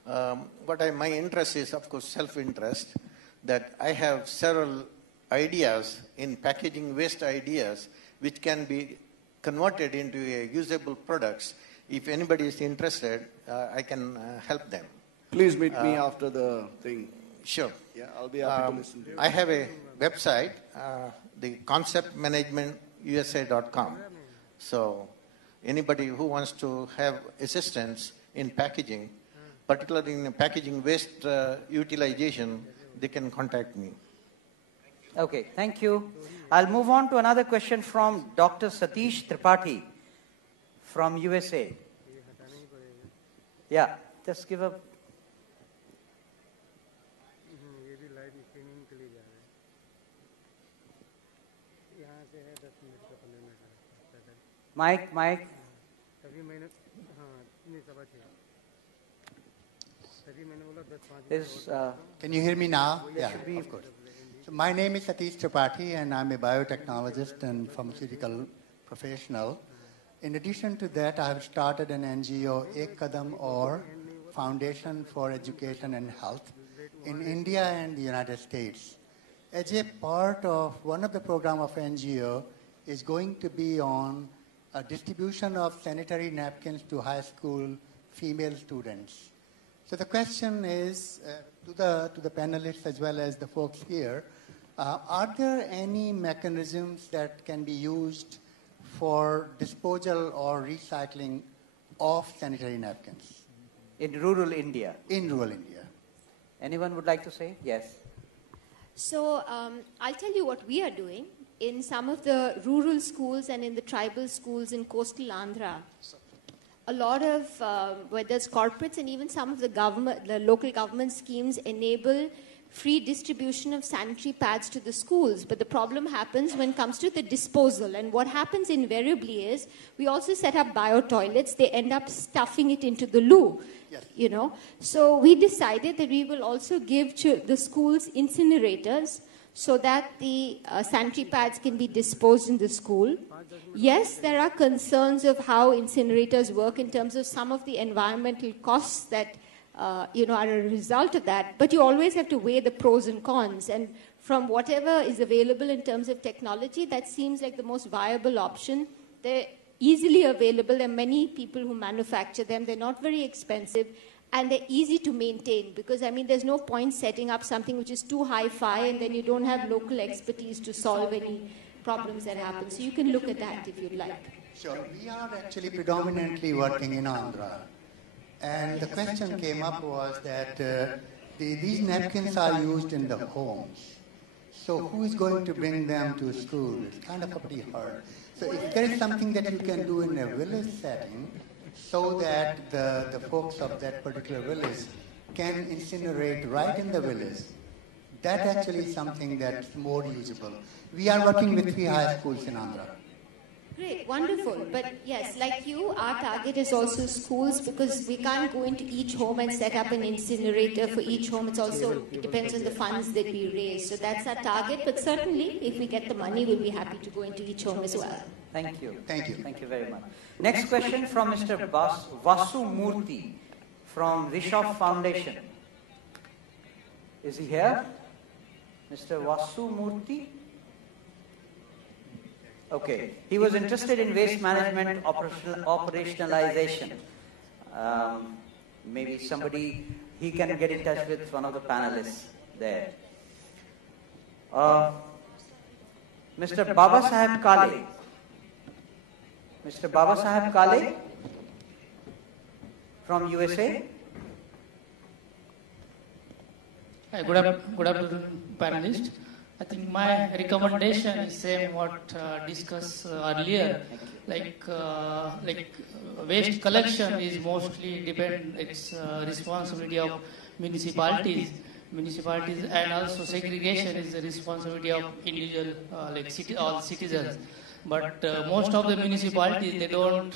But my interest is, of course, self-interest, that I have several ideas in packaging waste ideas which can be converted into usable products. If anybody is interested, I can help them. Please meet me after the thing. Sure. Yeah, I'll be happy to listen to you. I have a website, the conceptmanagementusa.com. So anybody who wants to have assistance in packaging, particularly in packaging waste utilization, they can contact me. Okay, thank you. I'll move on to another question from Dr. Satish Tripathi from USA. Yeah, just give a... Mic. Can you hear me now? Yeah, of course. So my name is Satish Tripathi, and I'm a biotechnologist and pharmaceutical professional. In addition to that, I have started an NGO, Ek Kadam Aur, Foundation for Education and Health, in India and the United States. As a part of one of the program of NGO is going to be on a distribution of sanitary napkins to high school female students. So the question is to the panelists as well as the folks here, are there any mechanisms that can be used for disposal or recycling of sanitary napkins? In rural India? In rural India. Anyone would like to say? Yes. So I'll tell you what we are doing in some of the rural schools and in the tribal schools in coastal Andhra. A lot of, whether it's corporates and even some of the local government schemes enable free distribution of sanitary pads to the schools. But the problem happens when it comes to the disposal. And what happens invariably is we also set up bio-toilets. They end up stuffing it into the loo. Yes. You know. So we decided that we will also give to the schools incinerators so that the sanitary pads can be disposed in the school. Yes, there are concerns of how incinerators work in terms of some of the environmental costs that are a result of that. But you always have to weigh the pros and cons. And from whatever is available in terms of technology, that seems like the most viable option. They're easily available. There are many people who manufacture them. They're not very expensive. And they're easy to maintain because, there's no point setting up something which is too hi-fi and then you don't have local expertise to solve any problems that happen. So you can look at that if you'd like. Sure. We are actually predominantly working in Andhra. And the question came up was that these napkins are used in the homes. So who is going to bring them to school? It's kind of pretty hard. So if there is something that you can do in a village setting, so that the folks of that particular village can incinerate right in the village, that actually is something that's more usable. We are working with 3 high schools in Andhra. Great, wonderful. But yes, like you, our target is also schools because we can't go into each home and set up an incinerator for each home. It depends on the funds that we raise. So that's our target. But certainly, if we get the money, we'll be happy to go into each home as well. Thank you. Thank you. Thank you very much. Next question from Mr. Vasu Murthy from Vishov Foundation. Is he here? Mr. Vasu Murthy? Okay. He was interested in waste management operationalization. Maybe he can get in touch with one of the panelists there. Mr. Baba Saheb Kale. Mr. Baba Saheb Kale from USA. Hi, good afternoon, panelists. I think my recommendation is same what discussed earlier. Like waste collection is mostly it's responsibility of municipalities, and also segregation is the responsibility of individual all citizens. But most of the municipalities they don't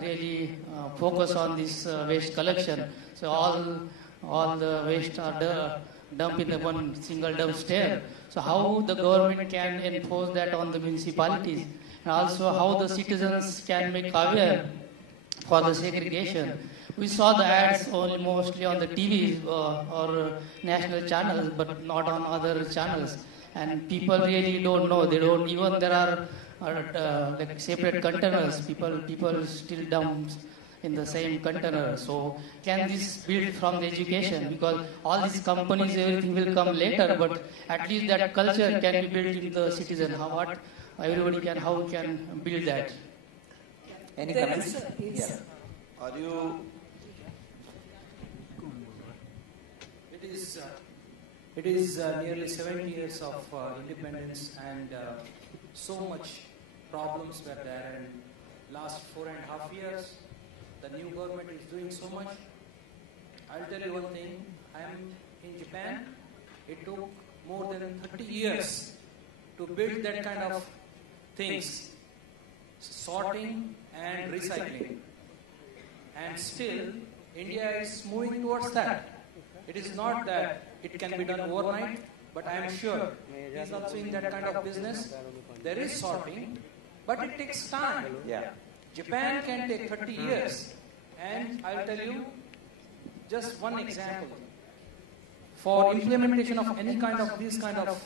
really focus on this waste collection. So all the waste are dumped in the one single dumpster. So how the government can enforce that on the municipalities, and also how the citizens can make aware for the segregation. We saw the ads only mostly on the TV or national channels, but not on other channels. And people really don't know. They don't even there are separate containers. People still dump in the same container. So can this build from the education? Because all these companies, everything will come later, but at least that culture can be built in the citizen. How we can build that? Any comments? Yes. Are you? It is nearly 70 years of independence, and so much problems were there. And last 4.5 years, the new government is doing so much. I'll tell you one thing. I am in Japan. It took more than 30 years to build that kind of things, sorting and recycling. And still, India is moving towards that. It is not that it can be done overnight, but I am sure he is also in that kind of business. There is sorting, but it takes time. Yeah. Japan can take 30 years. And I'll tell you just one example. For implementation of any kind of these kind of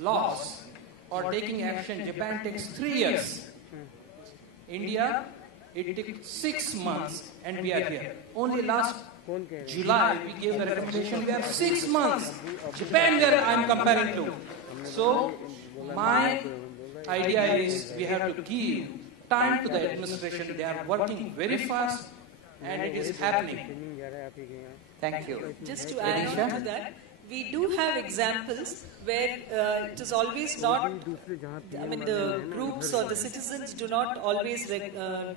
laws or taking action, Japan takes 3 years. India, it took 6 months, and we are here. Only last July, we gave the recommendation. We have 6 months. Japan, where I am comparing to. So, my idea is we have to give time to the administration. They are working very fast, and it is happening. Thank you. Just to add on to that, we do have examples where it is always not, the groups or the citizens do not always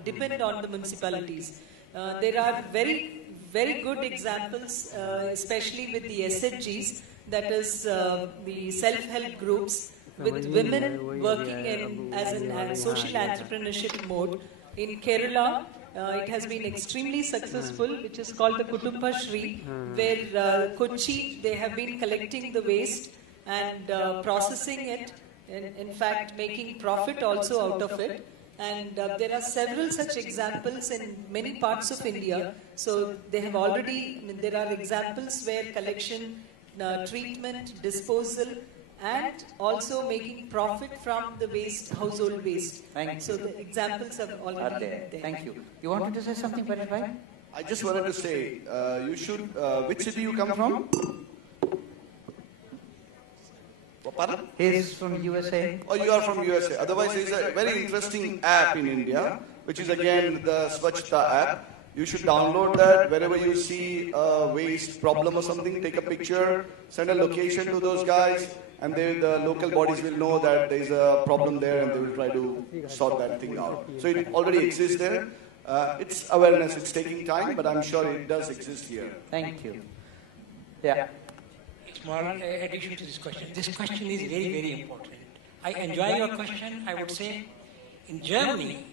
depend on the municipalities. There are very, very good examples, especially with the SHGs, that is the self-help groups, with women working as in social entrepreneurship mode. In Kerala, it has been extremely successful, which is called the Kutumba Shri, where Kochi, they have been collecting the waste and processing it, and in fact making profit also out of it. And there are several such examples in many parts of India. So they have already, there are examples where collection, treatment, disposal, and also making profit from the waste, household waste. So the examples are already there. Thank you. You wanted to say something, Paresh Bhai? I just wanted to say, you should, which city you come from? Pardon? He is from USA. Oh, you are from USA. Otherwise, there is a very interesting app in India, which is again the Swachhta app. You should download that. Wherever you see a waste problem or something, take a picture, send a location to those guys, and the local bodies will know that there is a problem there, and they will try to sort that thing out. So it already exists there. It's awareness. It's taking time, but I'm sure it does exist here. Thank you. Yeah. Small addition to this question. This question is very, very important. I enjoy your question. I would say, in Germany,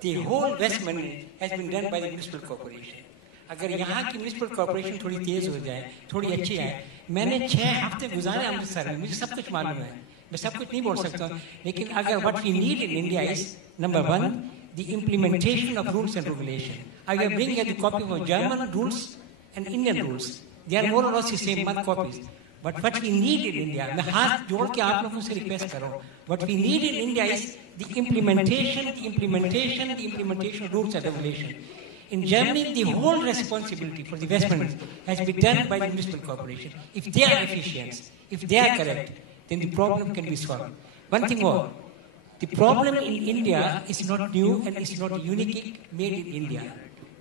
the whole investment has been done by the municipal corporation. अगर यहाँ की municipal corporation थोड़ी तेज हो जाए, थोड़ी अच्छी है, मैंने 6 हफ्ते गुजारे अमृतसर में, मुझे सब कुछ मालूम है, मैं सब कुछ नहीं बोल सकता हूँ, लेकिन अगर what we need in India is number 1, the implementation of rules and regulation. I will bring you the copy of German rules and Indian rules. They are more or less the same, not copies. But what we need in India, मैं हाथ जोड़ के आप लोगों से request कर रहा हूँ, what we need in India is the implementation of rules and regulation. In Germany, the whole responsibility for the investment has been done by the municipal corporation. If they are efficient, if they are correct, then the problem can be solved. One thing more, the problem in India is not new and is not unique made in India.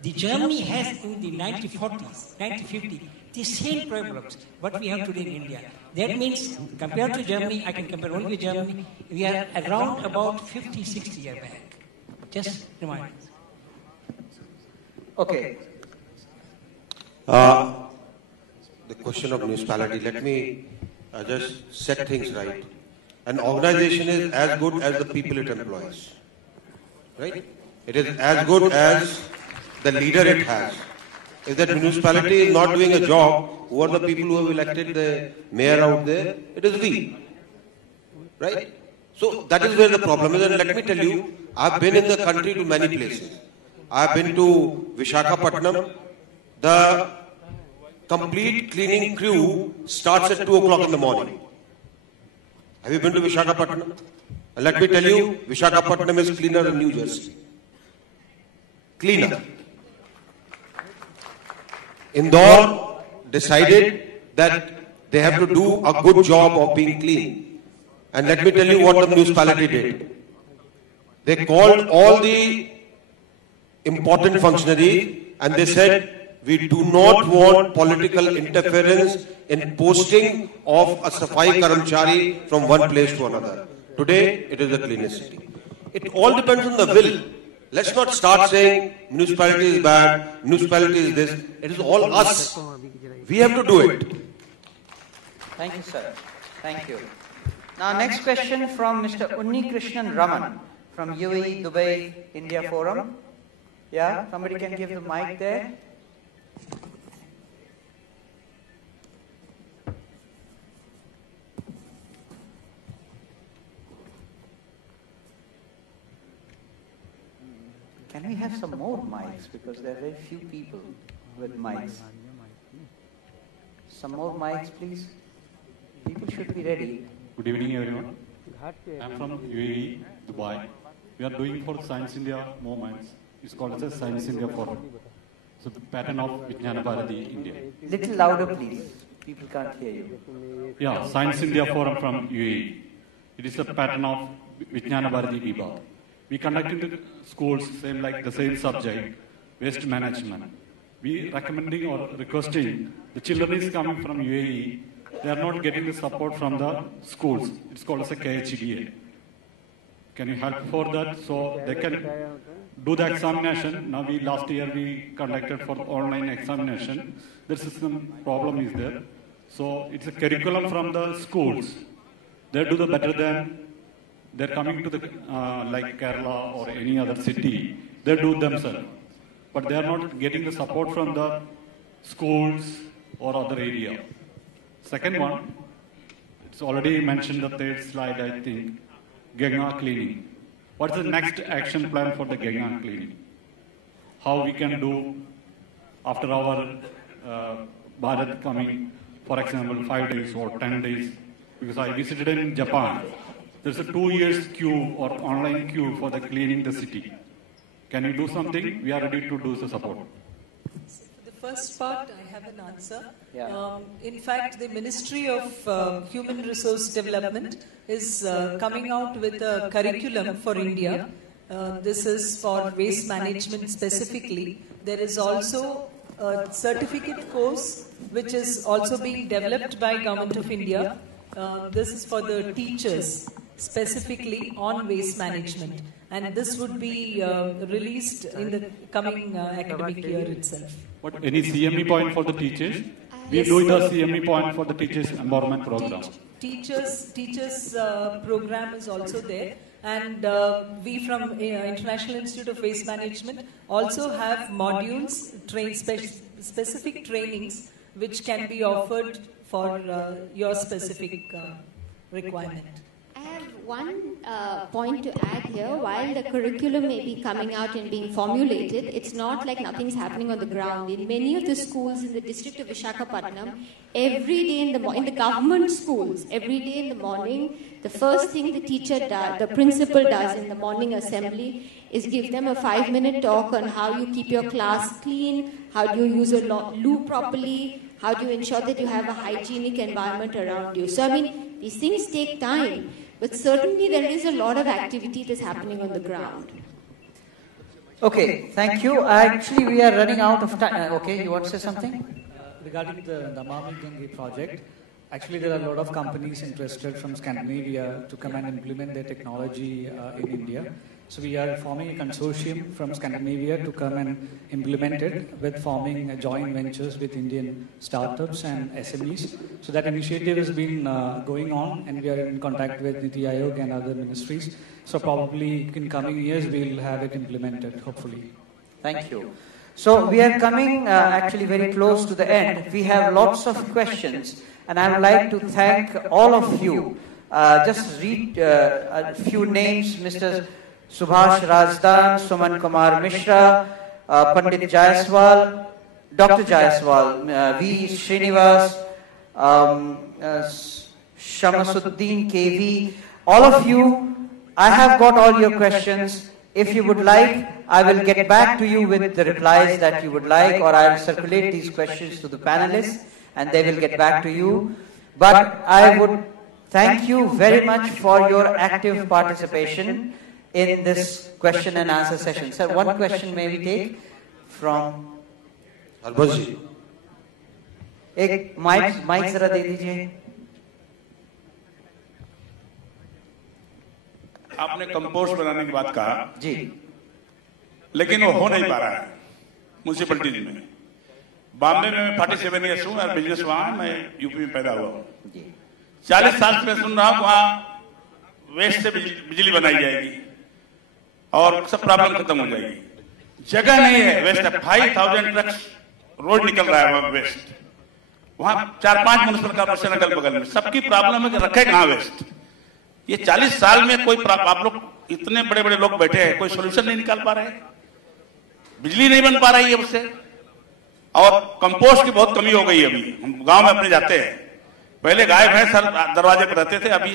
The Germany has in the 1940s, 1950s, the same problems what we have today in India. That means, compared to Germany, I can compare only with Germany, we are around about 50, 60 years back. Just remind. Okay. The question of municipality, let me just set things right. An organization is as good as the people it employs. Right? It is as good as the leader it has. If that municipality is not doing a job, who are the people who have elected the mayor out there? It is we. Right? So that is where the problem is. And let me tell you, I've been in the country to many places. I've been to Visakhapatnam. The complete cleaning crew starts at 2 o'clock in the morning. Have you been to Visakhapatnam? And let me tell you, Visakhapatnam is cleaner than New Jersey. cleaner. Indore decided that they have to do a good job of being clean. And let me tell you what the municipality did. They called all the important functionaries and they said, we do not want political interference in posting of a Safai Karamchari from one place to another. Today, it is the cleanest city. It all depends on the will. Let's not start saying municipality is bad, municipality is this. It is all us. We have to do it. Thank you, sir. Thank you. Now, next question from Mr. Unni Krishnan Raman from UAE Dubai India Forum. Yeah, somebody can give the mic there. Can we have some more mics, because there are very few people with mics. Some more mics, please. People should be ready. Good evening, everyone. I am from UAE, Dubai. We are doing for Science India movements. It's called as a Science India Forum. So the pattern of Vijnana Bharati, India. Little louder, please. People can't hear you. Yeah, Science India Forum from UAE. It is a pattern of Vijnana Bharati Vibha. We conduct in the schools the same subject, waste management. We recommending or requesting the children is coming from UAE. They are not getting the support from the schools. It's called as a KHDA. Can you help for that so they can do the examination? Now last year we conducted for online examination. The system problem is there. So it's a curriculum from the schools. They do the better than they're coming to the like Kerala or any other city. They do themselves, but they are not getting the support from the schools or other area. Second one, it's already mentioned the third slide, I think, Ganga cleaning. What's the next action plan for the Ganga cleaning? How we can do after our Bharat coming, for example, 5 days or 10 days, because I visited in Japan. There's a 2 years queue or online queue for the cleaning the city. Can you do something? We are ready to do the support. For the first part, I have an answer. Yeah. In fact, the Ministry of Human Resource Development is coming out with a curriculum for India. This is for waste management specifically. There is also a certificate course which is also being developed by Government of India. This is for the teachers specifically on waste management, and this would be released in the coming academic year itself. What, any CME point for the teachers? We are doing the CME point for the teachers empowerment program. Teachers program is also there, and we from International Institute of Waste Management also have modules, specific trainings which can be offered for your specific requirement. I have one point to add here. While the curriculum may be coming out and being formulated, it's not like nothing's happening on the ground. In many of the schools in the district of Visakhapatnam, every day in the government schools, every day in the morning, the first thing the teacher does, the principal does in the morning assembly is give them a 5-minute talk on how you keep your class clean, how do you use a loo properly, how do you ensure that you have a hygienic environment around you. So, I mean, these things take time. But certainly there is a lot of activity that's happening on the ground. Okay, thank you. Actually, we are running out of time. Okay, you want to say something? Regarding the Namami Gange project, actually there are a lot of companies interested from Scandinavia to come and implement their technology in India. So we are forming a consortium from Scandinavia to come and implement it with forming joint ventures with Indian startups and SMEs. So that initiative has been going on, and we are in contact with Niti Aayog and other ministries. So probably in coming years we'll have it implemented, hopefully. Thank you. So we are coming actually very close to the end. We have lots of questions, and I would like to thank all of you. Just read a few names: Mr. Subhash Rajdan, Suman Kumar Mishra, Pandit Jaiswal, Dr. Jaiswal, V. Srinivas, Shamasuddin KV, all of you. I have got all your questions. If you would like, I will get back to you with the replies that you would like, or I will circulate these questions to the panelists and they will get back to you. But I would thank you very much for your active participation in this question and answer session. Sir, one question may we take from Harbhaji. एक mic जरा दे दीजिए. आपने compost बनाने की बात कहा जी, लेकिन वो हो नहीं पा रहा है म्यूनिसिपैलिटी में. बॉम्बे में 47 ईयर्स हूँ और बिजनेस वहां है, मैं यूपी में पैदा हुआ हूँ. 40 साल से मैं सुन रहा हूँ वहां वेस्ट से बिजली बनाई जाएगी और सब प्रॉब्लम खत्म हो जाएगी. जगह नहीं है, वेस्ट 5000 ट्रक्स रोज निकल रहा है वहां वेस्ट. वहां 4-5 म्युनिसिपल कॉर्पोरेशन अगल बगल में, सबकी प्रॉब्लम है कि रखे कहां वेस्ट. ये 40 साल में कोई आप लोग इतने बड़े बड़े लोग बैठे हैं, कोई सोल्यूशन नहीं निकाल पा रहे हैं. बिजली नहीं बन पा रही है उससे, और कंपोस्ट की बहुत कमी हो गई है. अभी हम गांव में अपने जाते हैं, पहले गाय भैंस दरवाजे पर रहते थे, अभी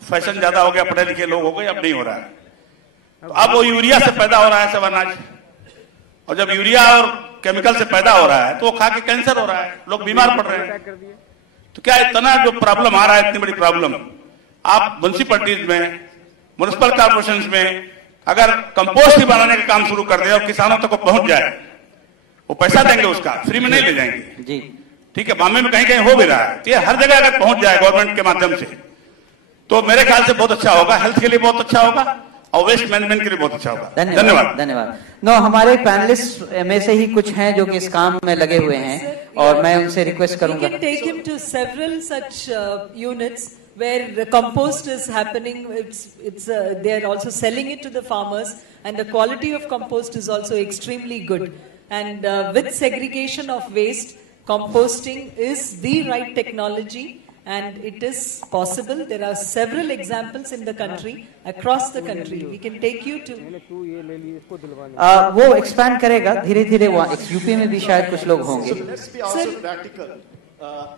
फैशन ज्यादा हो गया, पढ़े लिखे लोग हो गए, अब नहीं हो रहा है. तो अब वो यूरिया से पैदा हो रहा है सब अनाज, और जब यूरिया और केमिकल से पैदा हो रहा है तो वो खा के कैंसर हो रहा है, लोग बीमार पड़ रहे हैं. तो क्या इतना जो प्रॉब्लम आ रहा है, इतनी बड़ी प्रॉब्लम, आप म्युनिसिपैलिटीज में, म्युनिसिपल कॉर्पोरेशन में अगर कंपोस्ट ही बनाने का काम शुरू कर दे और किसानों तक पहुंच जाए, वो पैसा देंगे उसका, फ्री में नहीं ले जाएंगे जी. ठीक है, बॉम्बे में कहीं कहीं हो भी रहा है. ये हर जगह अगर पहुंच जाए गवर्नमेंट के माध्यम से तो मेरे ख्याल से बहुत अच्छा होगा, हेल्थ के लिए बहुत अच्छा होगा और वेस्ट मैनेजमेंट के लिए बहुत अच्छा होगा. धन्यवाद. धन्यवाद. नो, हमारे पैनलिस्ट में से ही कुछ हैं जो कि इस काम में लगे हुए हैं और मैं उनसे रिक्वेस्ट करूंगा. We can take him to several such units where the compost is happening. They are also selling it to the farmers, and the quality of compost is also extremely good. And with segregation of waste, composting is the right technology, and it is possible. There are several examples in the country, across the country. We can take you to. वो expand करेगा धीरे धीरे. वहाँ UP में भी शायद कुछ लोग होंगे. So let's be also practical.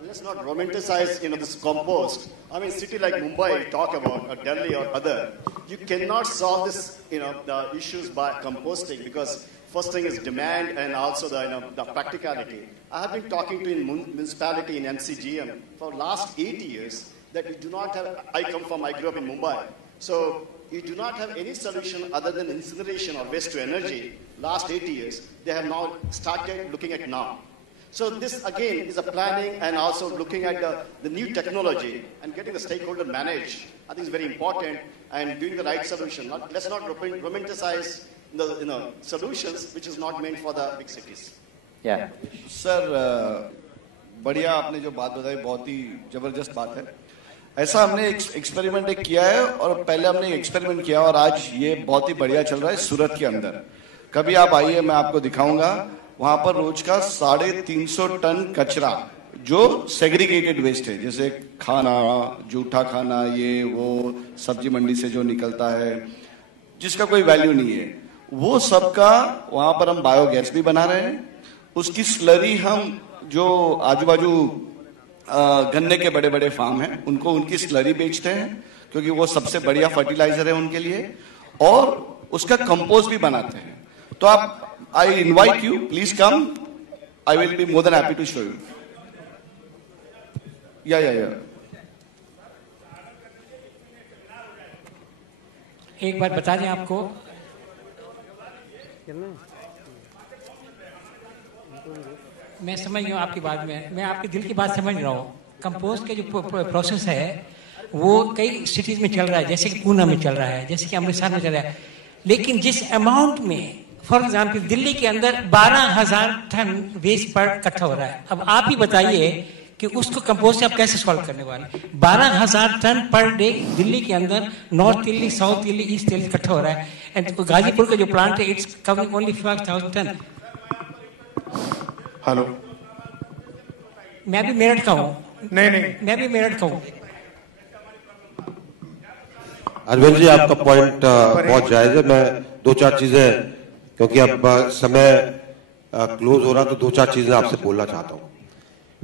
Let's not romanticize, this compost. I mean, city like Mumbai, talk about, or Delhi or other, you cannot solve this, the issues by composting, because first thing is demand and also the practicality. I have been talking to in municipality in MCGM for last 8 years that we do not have. I grew up in Mumbai, so you do not have any solution other than incineration or waste to energy. Last 8 years, they have now started looking at now. So this again is a planning and also looking at the new technology and getting the stakeholder managed. I think is very important, and doing the right solution. Let's not romanticize the solutions which is not meant for the big cities. Yeah. Sir, बढ़िया आपने जो बात बताई, बहुत ही जबरदस्त बात है. ऐसा हमने एक्सपेरिमेंट किया है, और पहले हमने एक्सपेरिमेंट किया और आज ये बहुत ही बढ़िया चल रहा है सूरत के अंदर. कभी आप आइए, मैं आपको दिखाऊंगा. वहां पर रोज का 350 टन कचरा जो सेग्रीगेटेड वेस्ट है, जैसे खाना, जूठा खाना, ये वो सब्जी मंडी से जो निकलता है जिसका कोई वैल्यू नहीं है, वो सबका वहां पर हम बायोगैस भी बना रहे हैं. उसकी स्लरी हम जो आजू बाजू गन्ने के बड़े बड़े फार्म हैं उनको उनकी स्लरी बेचते हैं, क्योंकि वो सबसे बढ़िया फर्टिलाइजर है उनके लिए, और उसका कंपोस्ट भी बनाते हैं. तो आप, I invite you, please come. I will be more than happy to show you. Yeah. एक बात बता दें आपको, मैं समझ रहा हूँ आपकी बात में, मैं आपके दिल की बात समझ रहा हूँ. कंपोस्ट के जो प्रोसेस है वो कई सिटीज में चल रहा है, जैसे कि पूना में चल रहा है, जैसे कि अमृतसर में चल रहा है. लेकिन जिस अमाउंट में, फॉर एग्जाम्पल दिल्ली के अंदर 12,000 टन वेस्ट पर इकट्ठा हो रहा है. अब आप ही बताइए कि उसको कंपोस्ट से आप कैसे सॉल्व करने वाले. 12,000 टन पर डे दिल्ली के अंदर, north Delhi, south Delhi, east Delhi इकट्ठा हो रहा है. एंड गाजीपुर का जो प्लांट है, it's covering only 5,000 ton. Hello, मैं भी मेरठ का हूँ. नहीं, मैं भी मेरठ का हूँ. अरविंद जी, आपका पॉइंट बहुत जायज है. मैं 2-4 चीजें, क्योंकि अब समय क्लोज हो रहा, तो 2-4 चीजें आपसे बोलना चाहता हूं.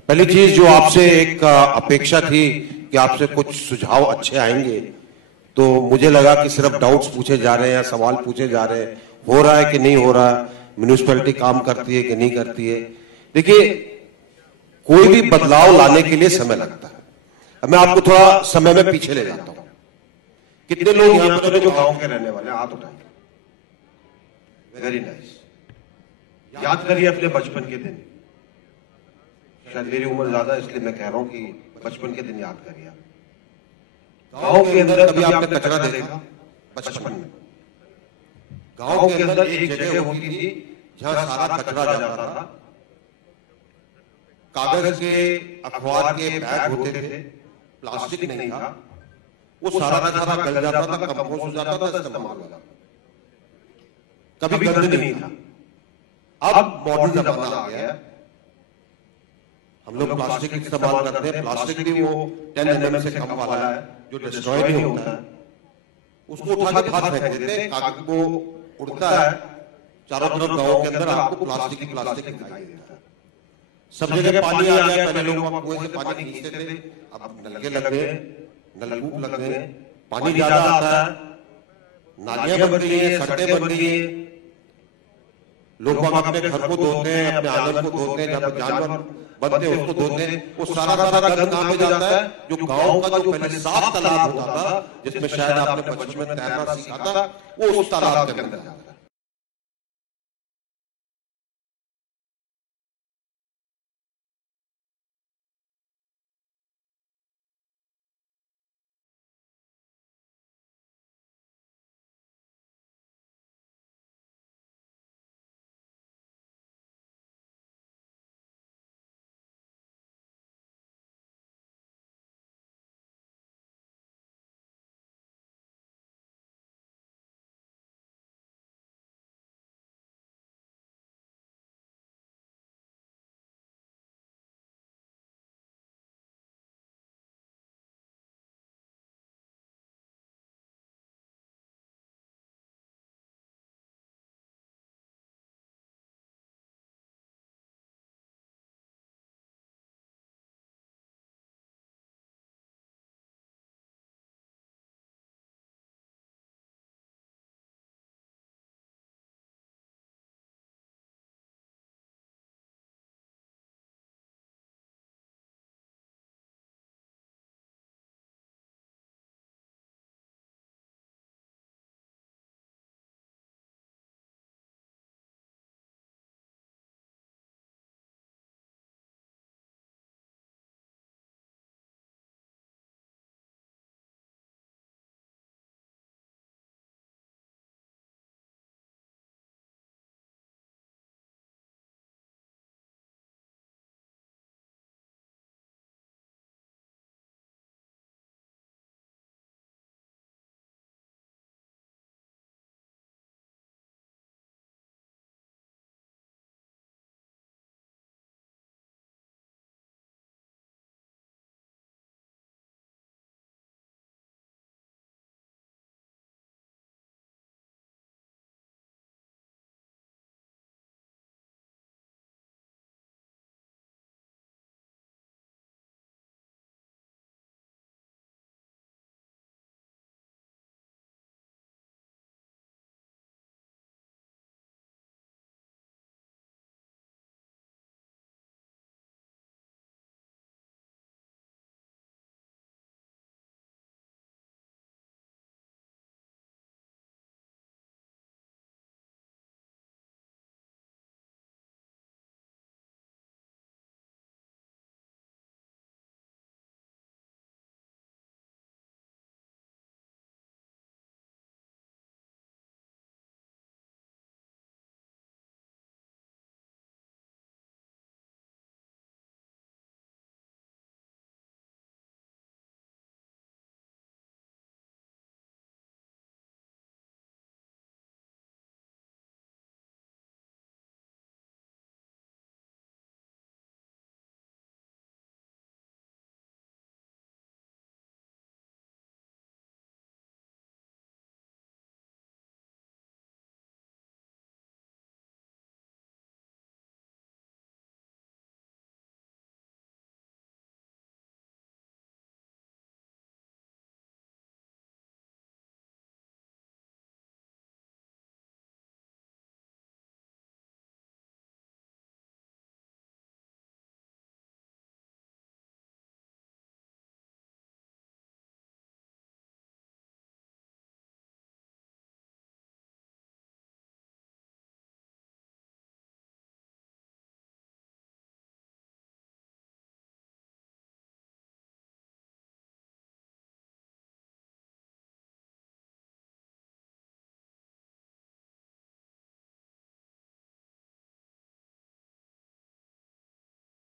पहली चीज, जो आपसे एक अपेक्षा थी कि आपसे कुछ सुझाव अच्छे आएंगे, तो मुझे लगा कि सिर्फ डाउट्स पूछे जा रहे हैं या सवाल पूछे जा रहे हैं, हो रहा है कि नहीं हो रहा, म्यूनिसिपैलिटी काम करती है कि नहीं करती है। देखिए, कोई भी बदलाव लाने के लिए समय लगता है। अब मैं आपको थोड़ा समय में पीछे ले जाता हूं। कितने लोग यहां पर जो गांव के रहने वाले हाथ उठाएंगे? Very nice. याद करिए अपने बचपन के दिन। शायद मेरी उम्र ज्यादा इसलिए मैं कह रहा हूं कि बचपन के दिन याद करिए। गांव के अंदर कभी आपने कचरा देखा? बचपन में गांव के अंदर एक जगह होती थी जहां सारा कचरा जाता था। कागज के, अखबार के बैग होते थे, प्लास्टिक नहीं था। वो सारा का सारा गल जाता था, कंपोस्ट हो जाता था, इस्तेमाल हो जाता। कभी गंद नहीं था। अब मॉडर्न जमाना आ गया है, हम लोग प्लास्टिक इस्तेमाल करते हैं। प्लास्टिक भी वो 10 mm से कम वाला है जो डिस्ट्रॉय नहीं होता है, उसको उठा के बाहर फेंक देते हैं। कागज वो उड़ता है चारों तरफ। गांव के अंदर आपको प्लास्टिक दिखाई देता है। सब जगह पानी आ गया। पहले लोग कुएं से पानी खींचते थे, अब नलके लग गए, नलकूप लग गए, पानी ज्यादा आता है, नालियां बन गई है, सड़कें बन गई है। लोग अपने घर को धोते हैं, अपने आंगन को धोते हैं, जब जानवर बनते हैं उसको धोते हैं। वो सारा गंद कहां पे जाता है? जो गांव का जो पहले साफ तालाब होता था, जिसमें शायद आपने बचपन में तैरना सीखा था, वो उस तालाब के अंदर जाता है।